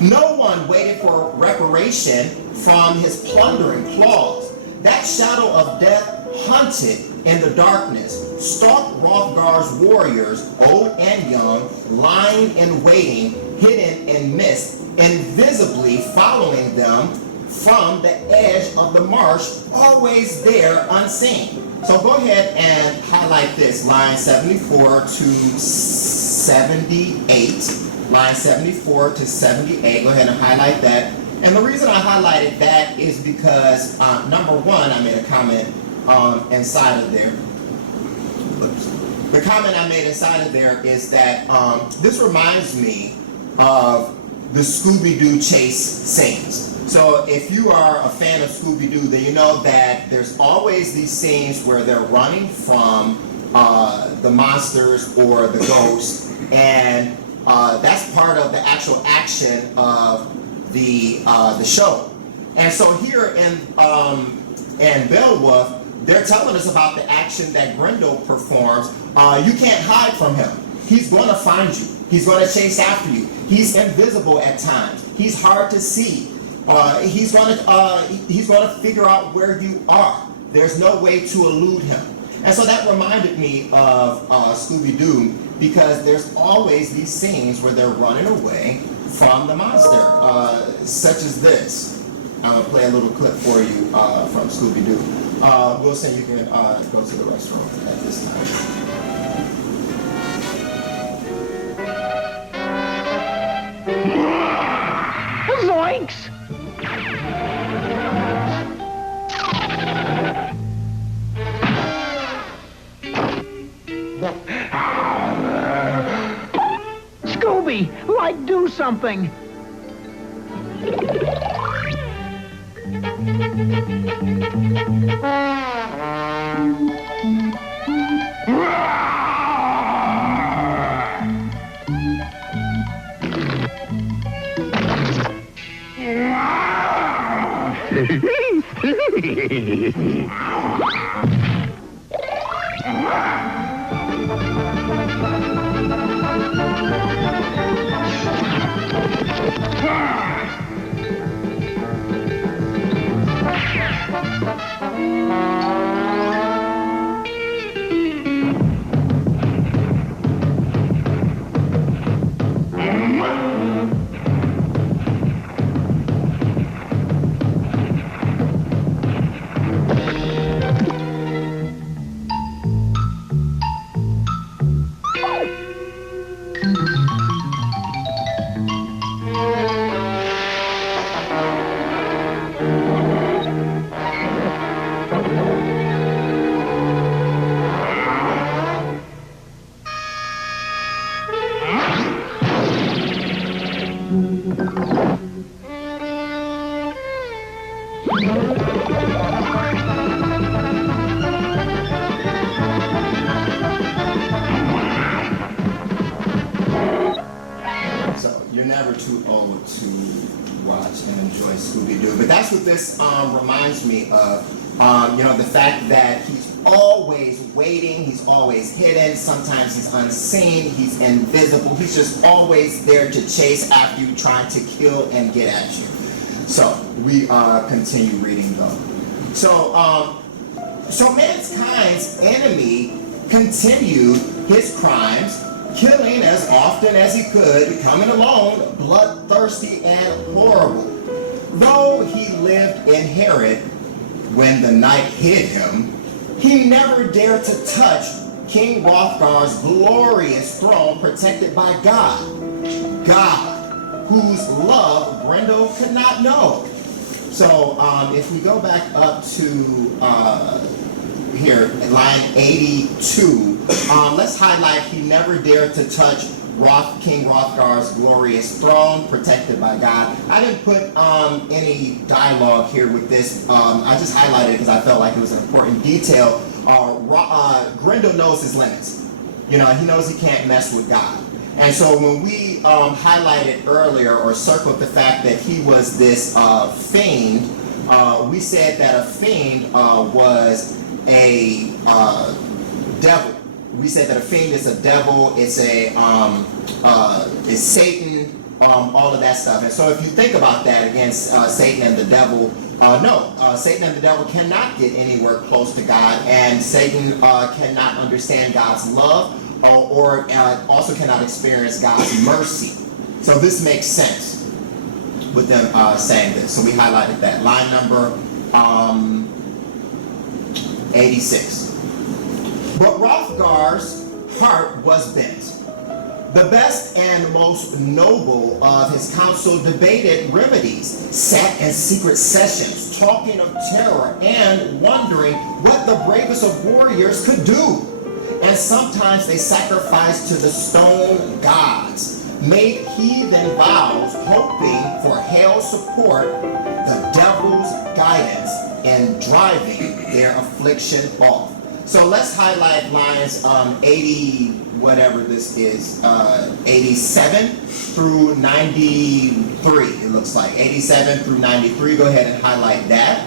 No one waited for reparation from his plundering claws. That shadow of death hunted in the darkness, stalked Hrothgar's warriors, old and young, lying in waiting, hidden in mist, invisibly following them from the edge of the marsh, always there unseen. So go ahead and highlight this, line 74 to 78. Line 74 to 78, go ahead and highlight that. And the reason I highlighted that is because, number 1, I made a comment inside of there. Oops. The comment I made inside of there is that this reminds me of the Scooby-Doo chase scenes. So if you are a fan of Scooby-Doo, then you know that there's always these scenes where they're running from the monsters or the ghosts, and that's part of the actual action of the show. And so here in Beowulf, they're telling us about the action that Grendel performs. You can't hide from him. He's going to find you. He's going to chase after you. He's invisible at times. He's hard to see. He's going to figure out where you are. There's no way to elude him. And so that reminded me of Scooby-Doo, because there's always these scenes where they're running away from the monster, such as this. I'm going to play a little clip for you from Scooby-Doo. Wilson, you can go to the restroom at this time. Zoinks! Scooby, like, do something! enjoy Scooby-Doo. But that's what this reminds me of. The fact that he's always waiting, he's always hidden, sometimes he's unseen, he's invisible, he's just always there to chase after you, trying to kill and get at you. So we continue reading though. So mankind's enemy continued his crimes, killing as often as he could, coming alone, bloodthirsty and horrible. Though he lived in Herod, when the night hid him, he never dared to touch King Hrothgar's glorious throne protected by God. God, whose love Grendel could not know. So if we go back up to here, line 82, let's highlight he never dared to touch King Hrothgar's glorious throne, protected by God. I didn't put any dialogue here with this. I just highlighted it because I felt like it was an important detail. Grendel knows his limits. He knows he can't mess with God. And so when we highlighted earlier or circled the fact that he was this fiend, we said that a fiend was a devil. We said that a fiend is a devil, it's Satan, all of that stuff. And so if you think about that against Satan and the devil, Satan and the devil cannot get anywhere close to God, and Satan cannot understand God's love or also cannot experience God's mercy. So this makes sense with them saying this. So we highlighted that. Line number 86. But Hrothgar's heart was bent. The best and most noble of his council debated remedies, sat in secret sessions, talking of terror and wondering what the bravest of warriors could do. And sometimes they sacrificed to the stone gods, made heathen vows, hoping for hell's support, the devil's guidance, and driving their affliction off. So let's highlight lines 80, whatever this is, 87 through 93, it looks like. 87 through 93, go ahead and highlight that.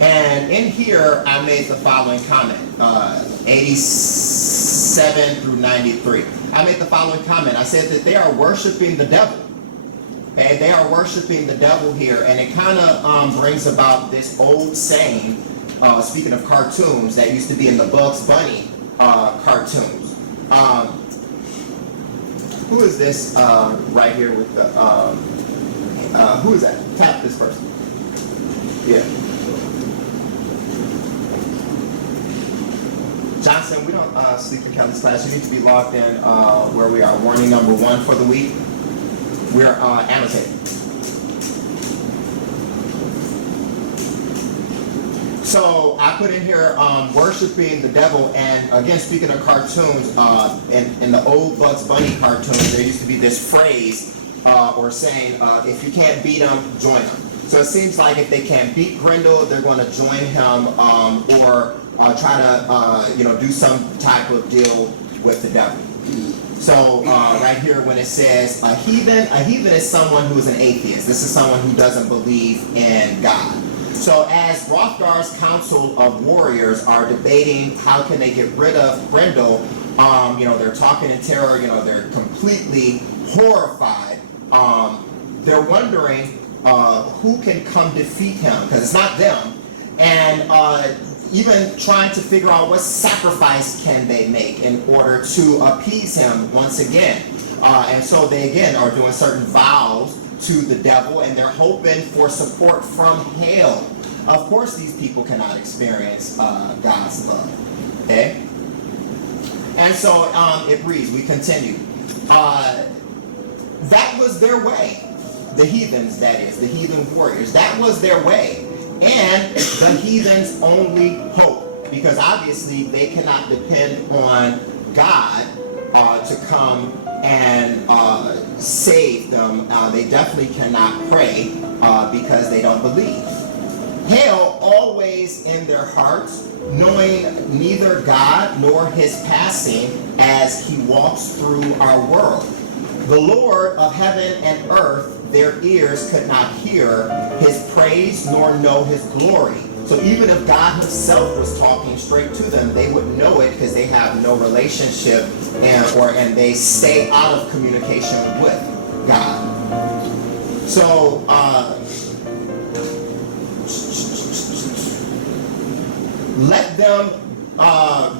And in here, I made the following comment, 87 through 93. I made the following comment. I said that they are worshiping the devil. Okay, they are worshiping the devil here, and it kind of brings about this old saying, speaking of cartoons, that used to be in the Bugs Bunny cartoons. Who is this right here with the, who is that? Tap this person. Yeah. Johnson, we don't sleep in Kelly's class. You need to be logged in where we are. Warning number 1 for the week. We're annotating. So I put in here worshiping the devil, and again, speaking of cartoons, in the old Bugs Bunny cartoons, there used to be this phrase or saying, if you can't beat them, join them. So it seems like if they can't beat Grendel, they're going to join him or try to do some type of deal with the devil. So right here when it says a heathen is someone who is an atheist. This is someone who doesn't believe in God. So as Hrothgar's council of warriors are debating how can they get rid of Grendel, they're talking in terror, they're completely horrified. They're wondering who can come defeat him, because it's not them. And even trying to figure out what sacrifice can they make in order to appease him once again. And so they again are doing certain vows to the devil, and they're hoping for support from hell. Of course these people cannot experience God's love. Okay? And so it reads, we continue. That was their way. The heathens, that is, the heathen warriors. That was their way. And the heathens' only hope. Because obviously they cannot depend on God to come and save them. They definitely cannot pray because they don't believe. Hell always in their hearts, knowing neither God nor his passing as he walks through our world. The Lord of heaven and earth their ears could not hear his praise nor know his glory. So even if God himself was talking straight to them, they wouldn't know it because they have no relationship and they stay out of communication with God. So let them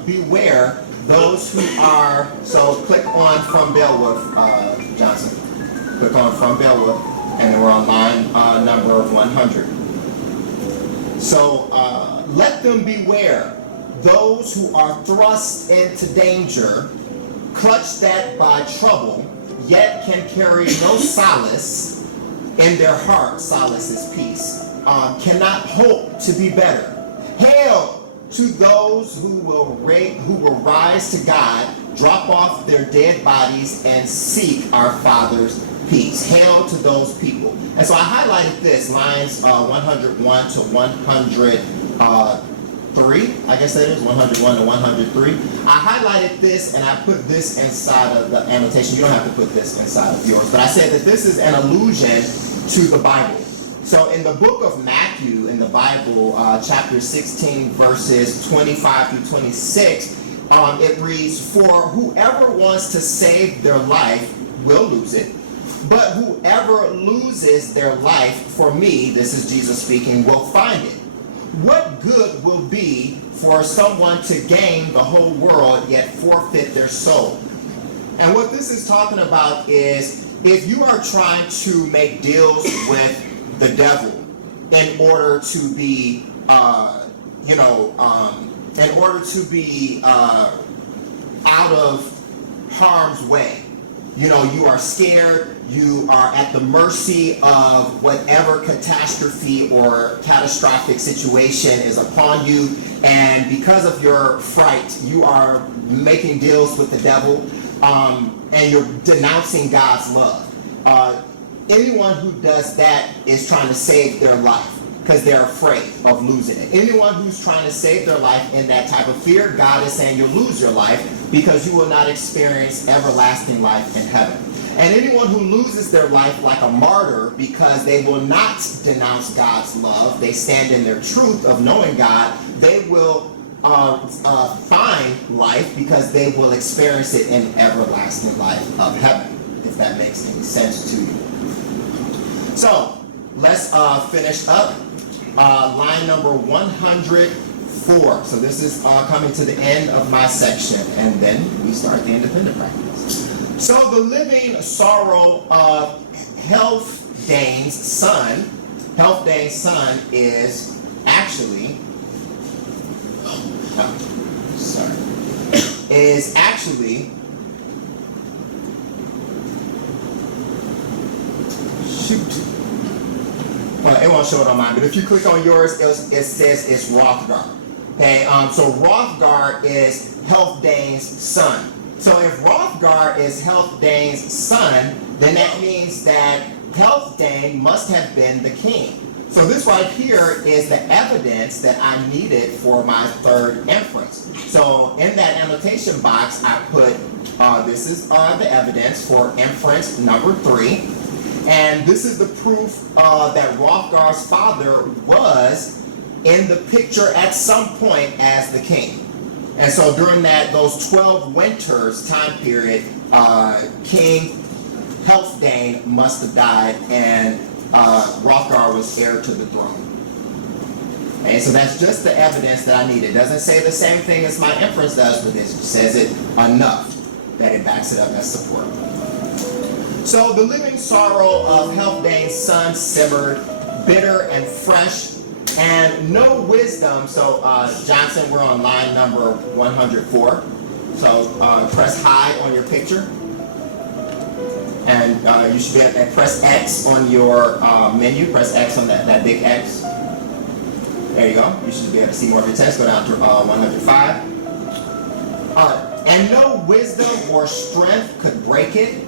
beware those who are, so click on from Beowulf, Johnson. Click on from Beowulf, and then we're on line number 100. So let them beware those who are thrust into danger, clutched at by trouble, yet can carry no solace in their heart. Solace is peace. Cannot hope to be better. Hail to those who will rise to God, drop off their dead bodies, and seek our Father's peace. Hail to those people. And so I highlighted this, lines 101 to 103. I guess that is 101 to 103. I highlighted this and I put this inside of the annotation. You don't have to put this inside of yours, but I said that this is an allusion to the Bible. So in the book of Matthew, in the Bible, chapter 16, verses 25 through 26, it reads, "For whoever wants to save their life will lose it, but whoever loses their life for me," this is Jesus speaking, "will find it. What good will be for someone to gain the whole world yet forfeit their soul?" And what this is talking about is if you are trying to make deals with the devil in order to be, out of harm's way. You know, you are scared, you are at the mercy of whatever catastrophe or catastrophic situation is upon you, and because of your fright, you are making deals with the devil, and you're denouncing God's love. Anyone who does that is trying to save their life because they're afraid of losing it. Anyone who's trying to save their life in that type of fear, God is saying you'll lose your life because you will not experience everlasting life in heaven. And anyone who loses their life like a martyr because they will not denounce God's love, they stand in their truth of knowing God, they will find life because they will experience it in everlasting life of heaven, if that makes any sense to you. So let's finish up line number 104. So this is coming to the end of my section, and then we start the independent practice. So the living sorrow of Healfdane's son. Healfdane's son is actually, shoot. It won't show it on mine, but if you click on yours, it says it's Hrothgar. Okay, so Hrothgar is Healfdane's son. So if Hrothgar is Healfdane's son, then that means that Healfdane must have been the king. So this right here is the evidence that I needed for my third inference. So in that annotation box, I put, this is the evidence for inference number 3. And this is the proof that Hrothgar's father was in the picture at some point as the king. And so during those 12 winters time period, King Healfdane must have died, and Hrothgar was heir to the throne. And so that's just the evidence that I needed. It doesn't say the same thing as my inference does, but it says it enough that it backs it up as support. So the living sorrow of Healfdane's son simmered, bitter and fresh, and no wisdom. So Johnson, we're on line number 104. So press hide on your picture. And you should be able to press X on your menu. Press X on that big X. There you go. You should be able to see more of your text. Go down to 105. And no wisdom or strength could break it.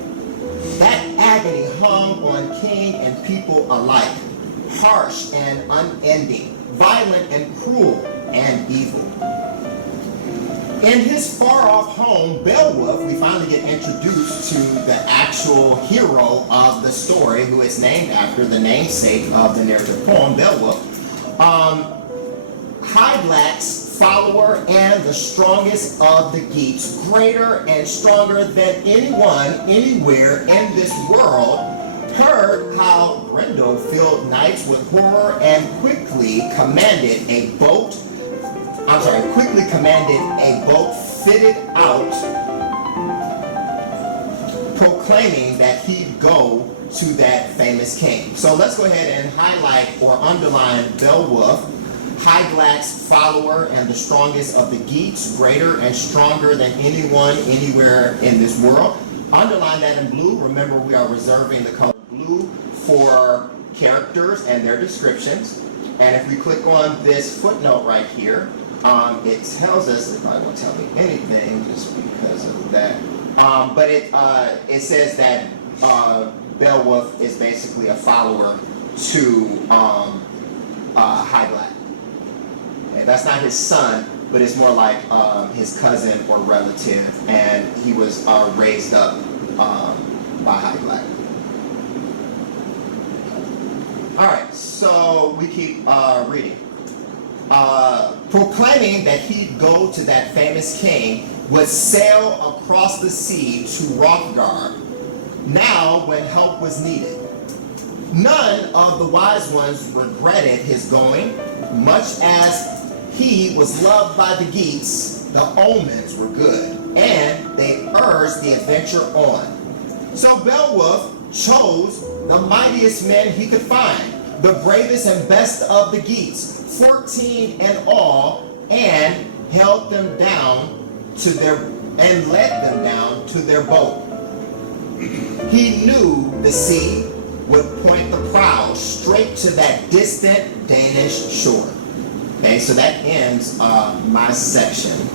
That agony hung on king and people alike, harsh and unending, violent and cruel and evil. In his far-off home, Beowulf, we finally get introduced to the actual hero of the story, who is named after the namesake of the narrative poem, Beowulf. Hygelac, follower and the strongest of the Geats, greater and stronger than anyone, anywhere in this world, heard how Grendel filled knights with horror and quickly commanded a boat fitted out, proclaiming that he'd go to that famous king. So let's go ahead and highlight or underline Beowulf, Hygelac's follower and the strongest of the Geats, greater and stronger than anyone, anywhere in this world. Underline that in blue. Remember, we are reserving the color blue for characters and their descriptions. And if we click on this footnote right here, it tells us, it probably won't tell me anything just because of that, but it says that Beowulf is basically a follower to Hygelac. Okay, that's not his son, but it's more like his cousin or relative, and he was raised up by Hygelac. All right, so we keep reading. Proclaiming that he'd go to that famous king, would sail across the sea to Hrothgar, now when help was needed. None of the wise ones regretted his going, much as he was loved by the Geats. The omens were good, and they urged the adventure on. So Beowulf chose the mightiest men he could find, the bravest and best of the Geats, 14 in all, and held them down to and led them down to their boat. He knew the sea would point the prow straight to that distant Danish shore. Okay, so that ends my section.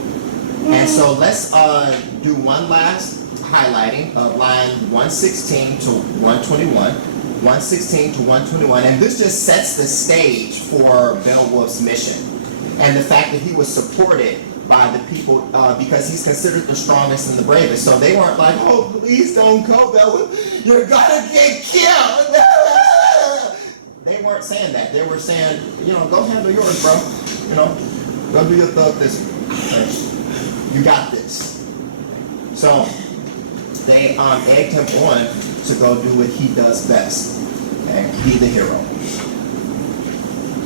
And so let's do one last highlighting of line 116 to 121. 116 to 121, and this just sets the stage for Beowulf's mission and the fact that he was supported by the people because he's considered the strongest and the bravest. So they weren't like, oh, please don't go, Beowulf, you're gonna get killed. They weren't saying that. They were saying, go handle yours, bro. Go do your thug this. You got this. So they egged him on to go do what he does best, okay? Be the hero.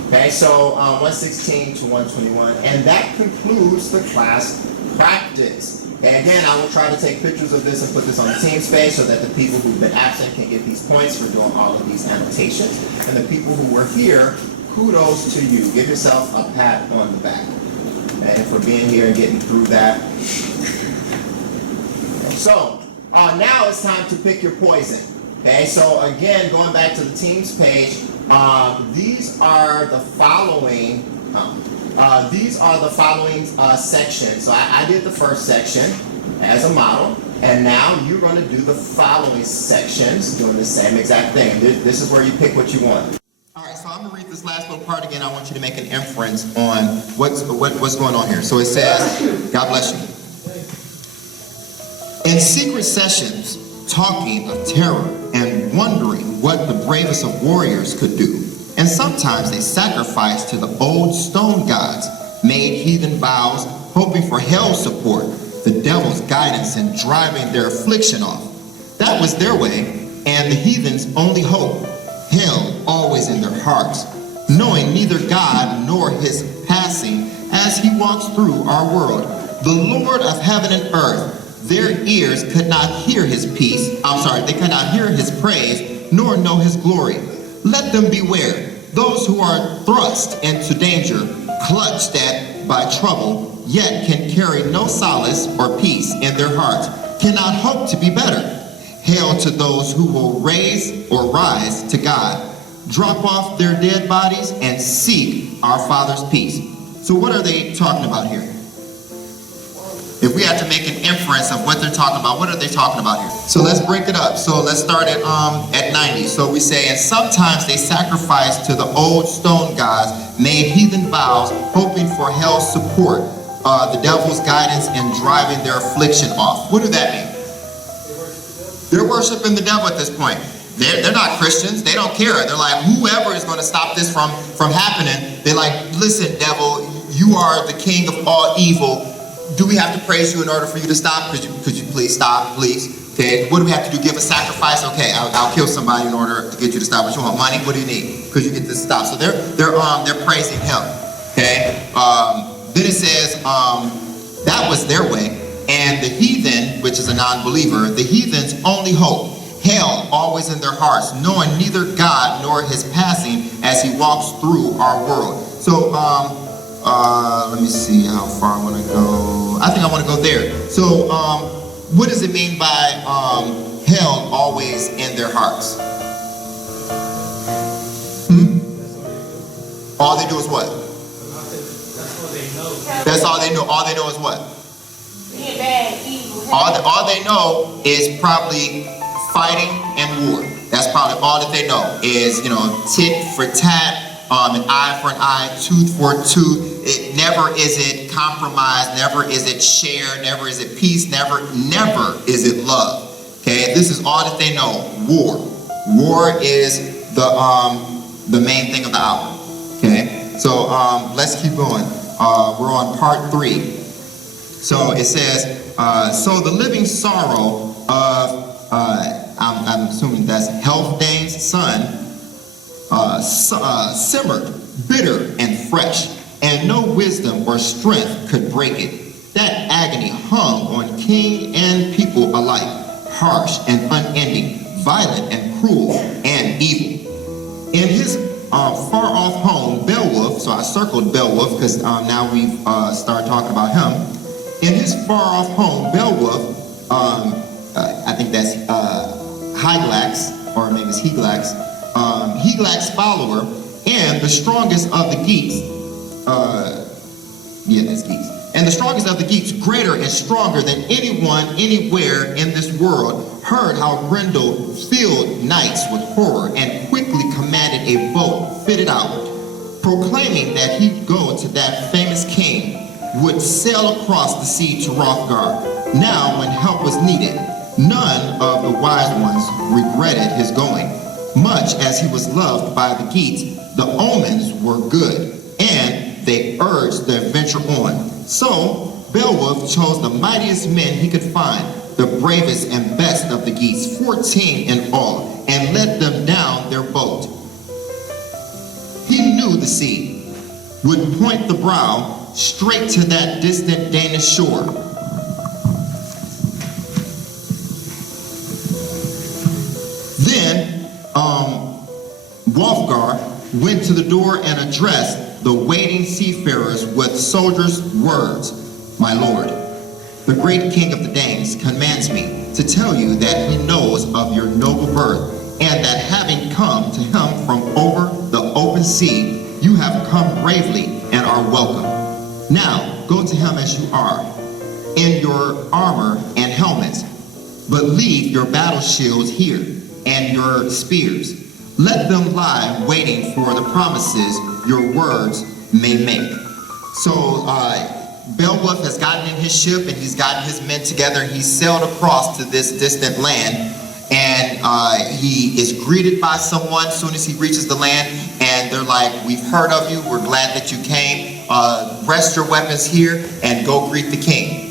Okay, so 116 to 121, and that concludes the class practice. And again, I will try to take pictures of this and put this on the team space so that the people who've been absent can get these points for doing all of these annotations. And the people who were here, kudos to you. Give yourself a pat on the back, and for being here and getting through that. So, now it's time to pick your poison. Okay, so again, going back to the teams page, these are the following sections. So I did the first section as a model, and now you're going to do the following sections, doing the same exact thing. This is where you pick what you want. All right, so I'm going to read this last little part again. I want you to make an inference on what's going on here. So it says, God bless you. In secret sessions, talking of terror and wondering what the bravest of warriors could do. And sometimes they sacrificed to the old stone gods, made heathen vows, hoping for hell's support, the devil's guidance in driving their affliction off. That was their way, and the heathen's only hope, hell always in their hearts, knowing neither God nor his passing as he walks through our world. The Lord of heaven and earth, their ears could not hear his they could not hear his praise, nor know his glory. Let them beware, those who are thrust into danger, clutched at by trouble, yet can carry no solace or peace in their hearts, cannot hope to be better. Hail to those who will rise to God, drop off their dead bodies, and seek our Father's peace. So what are they talking about here? If we had to make an inference of what they're talking about, what are they talking about here? So let's break it up. So let's start at 90. So we say, and sometimes they sacrificed to the old stone gods, made heathen vows, hoping for hell's support, the devil's guidance in driving their affliction off. What do that mean? They're worshiping the devil at this point. They're not Christians. They don't care. They're like, whoever is going to stop this from happening, they're like, listen, devil, you are the king of all evil. Do we have to praise you in order for you to stop? Could you please stop, please? Okay, what do we have to do? Give a sacrifice? Okay, I'll kill somebody in order to get you to stop. What you want? Money? What do you need? Could you get this to stop? So they're praising him. Okay. Then it says that was their way, and the heathen, which is a non-believer, the heathen's only hope, hell always in their hearts, knowing neither God nor his passing as he walks through our world. So let me see how far I want to go. I think I want to go there. So what does it mean by hell always in their hearts? All they do is what? That's all they know. All they know is what? All they know is probably fighting and war. That's probably all that they know is, tit for tat, an eye for an eye, tooth for a tooth. It never is it compromise, never is it share, never is it peace, never is it love. Okay, this is all that they know. War. War is the main thing of the hour. Okay, so let's keep going. We're on part 3. So it says, so the living sorrow of, I'm assuming that's Healfdane's son, simmered, bitter and fresh, and no wisdom or strength could break it. That agony hung on king and people alike, harsh and unending, violent and cruel and evil. In his far-off home, Beowulf, so I circled Beowulf because now we've started talking about him. In his far-off home, Beowulf, I think that's Hyglax, or maybe it's Hyglax, Hyglax's follower, and the strongest of the geeks, that's geeks, and the strongest of the geeks, greater and stronger than anyone anywhere in this world, heard how Grendel filled nights with horror and quickly commanded a boat fitted out, proclaiming that he'd go to that famous king, would sail across the sea to Hrothgar. Now, when help was needed, none of the wise ones regretted his going. Much as he was loved by the Geats, the omens were good, and they urged the adventure on. So, Beowulf chose the mightiest men he could find, the bravest and best of the Geats, 14 in all, and led them down their boat. He knew the sea would point the brow straight to that distant Danish shore. Then, Hrothgar went to the door and addressed the waiting seafarers with soldiers' words. My lord, the great king of the Danes commands me to tell you that he knows of your noble birth, and that having come to him from over the open sea, you have come bravely and are welcome. Now, go to him as you are, in your armor and helmets, but leave your battle shields here and your spears. Let them lie waiting for the promises your words may make. So, Beowulf has gotten in his ship and he's gotten his men together. He's sailed across to this distant land, and he is greeted by someone as soon as he reaches the land, and they're like, we've heard of you, we're glad that you came, rest your weapons here and go greet the king.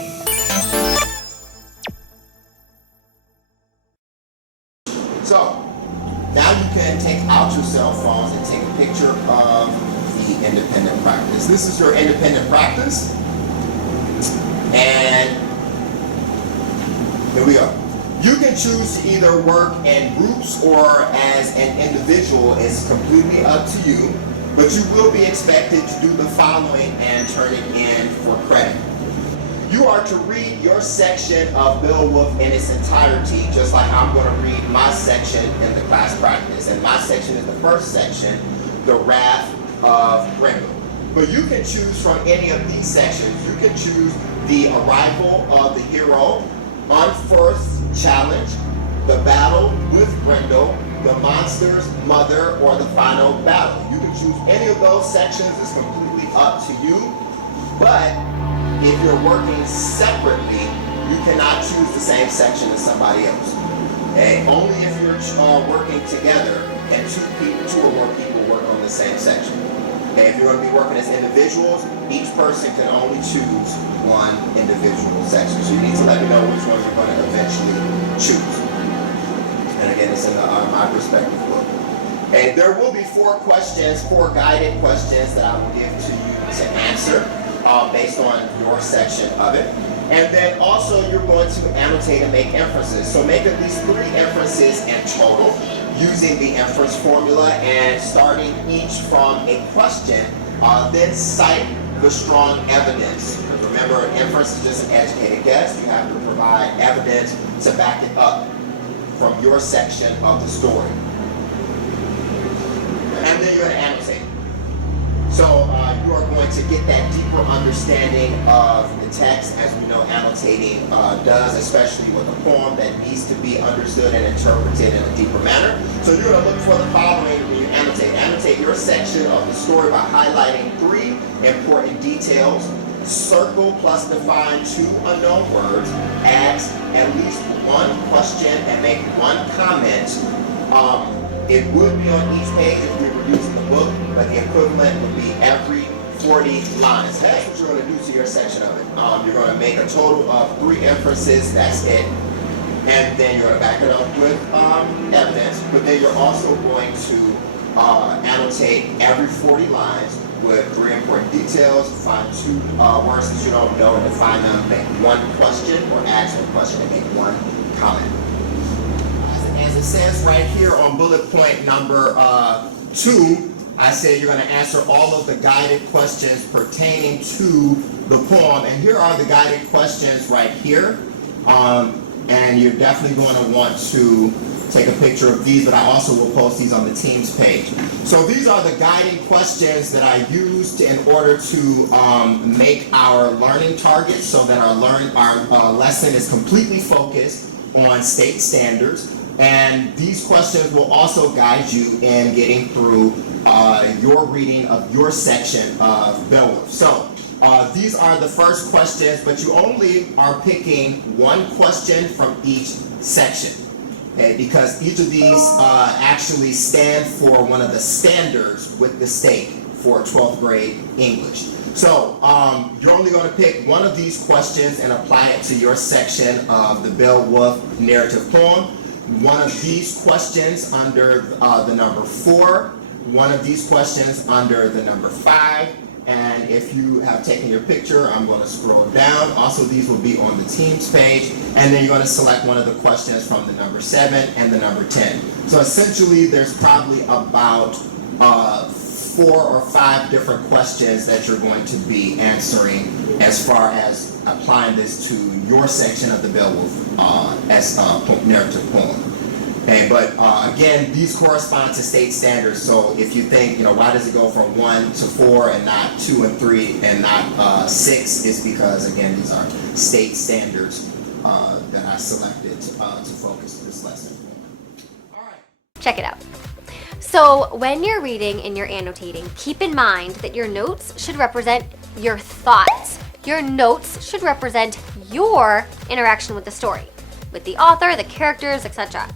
So, now you can take out your cell phones and take a picture of the independent practice. This is your independent practice, and here we go. You can choose to either work in groups or as an individual. It's completely up to you, but you will be expected to do the following and turn it in for credit. You are to read your section of Beowulf in its entirety, just like I'm going to read my section in the class practice. And my section is the first section, the Wrath of Grendel. But you can choose from any of these sections. You can choose the arrival of the hero, unforced challenge, the battle with Grendel, the monster's mother, or the final battle. You can choose any of those sections. It's completely up to you. But if you're working separately, you cannot choose the same section as somebody else. Okay? Only if you're working together can two or more people work on the same section. Okay? If you're going to be working as individuals, each person can only choose one individual section. So you need to let me know which one you're going to eventually choose. And again, it's in the My Perspective book. Okay, there will be 4 guided questions that I will give to you to answer based on your section of it. And then also you're going to annotate and make inferences. So make at least 3 inferences in total using the inference formula and starting each from a question, then cite the strong evidence. Remember, inference is just an educated guess. You have to provide evidence to back it up from your section of the story. And then you're going to annotate. So you are going to get that deeper understanding of the text, as we know annotating does, especially with a poem that needs to be understood and interpreted in a deeper manner. So you're going to look for the following when you annotate. Annotate your section of the story by highlighting 3 important details. Circle plus define 2 unknown words. Ask at least 1 question and make 1 comment. It would be on each page if we were using the book, but the equivalent would be every 40 lines. That's what you're going to do to your section of it. You're going to make a total of 3 inferences, that's it. And then you're going to back it up with evidence, but then you're also going to annotate every 40 lines with 3 important details, find 2 words that you don't know and define them, make 1 question or ask 1 question and make 1 comment. As it says right here on bullet point number 2, I said you're going to answer all of the guided questions pertaining to the poem. And here are the guided questions right here. And you're definitely going to want to take a picture of these, but I also will post these on the Teams page. So these are the guiding questions that I used in order to make our learning targets so that our lesson is completely focused on state standards. And these questions will also guide you in getting through your reading of your section of Beowulf. So these are the first questions, but you only are picking 1 question from each section. Okay, because each of these actually stand for one of the standards with the state for 12th grade English. So you're only going to pick 1 of these questions and apply it to your section of the Beowulf narrative poem. 1 of these questions under the number 4, 1 of these questions under the number 5, and if you have taken your picture, I'm going to scroll down. Also, these will be on the Teams page, and then you're going to select 1 of the questions from the number 7 and the number 10. So essentially, there's probably about 4 or 5 different questions that you're going to be answering as far as applying this to your section of the Beowulf narrative poem. Okay, but again, these correspond to state standards. So if you think, why does it go from 1 to 4 and not 2 and 3 and not 6? It's because, again, these are state standards that I selected to focus this lesson on. All right. Check it out. So when you're reading and you're annotating, keep in mind that your notes should represent your thoughts. Your notes should represent your interaction with the story, with the author, the characters, etc.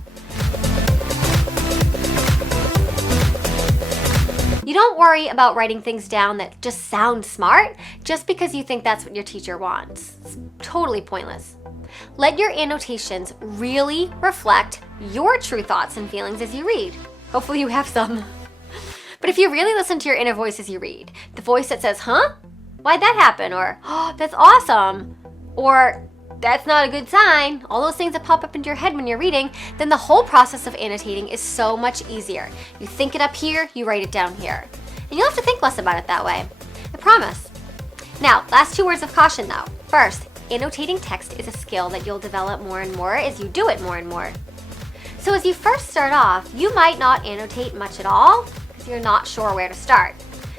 You don't worry about writing things down that just sound smart just because you think that's what your teacher wants. It's totally pointless. Let your annotations really reflect your true thoughts and feelings as you read. Hopefully you have some. But if you really listen to your inner voice as you read, the voice that says, huh? Why'd that happen? Or, oh, that's awesome. Or, that's not a good sign. All those things that pop up into your head when you're reading, then the whole process of annotating is so much easier. You think it up here, you write it down here. And you'll have to think less about it that way. I promise. Now, last 2 words of caution though. First, annotating text is a skill that you'll develop more and more as you do it more and more. So as you first start off, you might not annotate much at all because you're not sure where to start.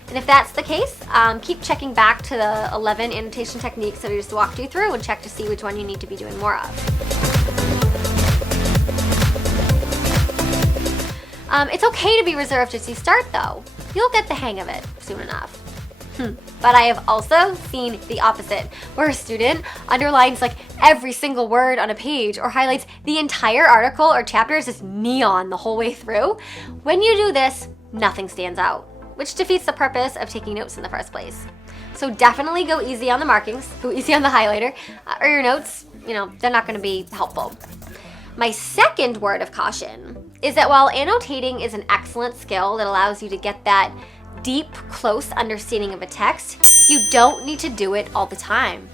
And if that's the case, keep checking back to the 11 annotation techniques that I just walked you through and check to see which one you need to be doing more of. It's okay to be reserved as you start though. You'll get the hang of it soon enough. But I have also seen the opposite, where a student underlines like every single word on a page or highlights the entire article or chapters as neon the whole way through. When you do this, nothing stands out, which defeats the purpose of taking notes in the first place. So definitely go easy on the markings, go easy on the highlighter, or your notes, they're not going to be helpful. My second word of caution is that while annotating is an excellent skill that allows you to get that deep, close understanding of a text, you don't need to do it all the time.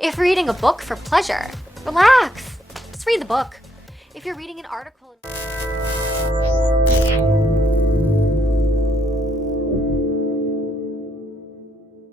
If you're reading a book for pleasure, relax. Just read the book. If you're reading an article...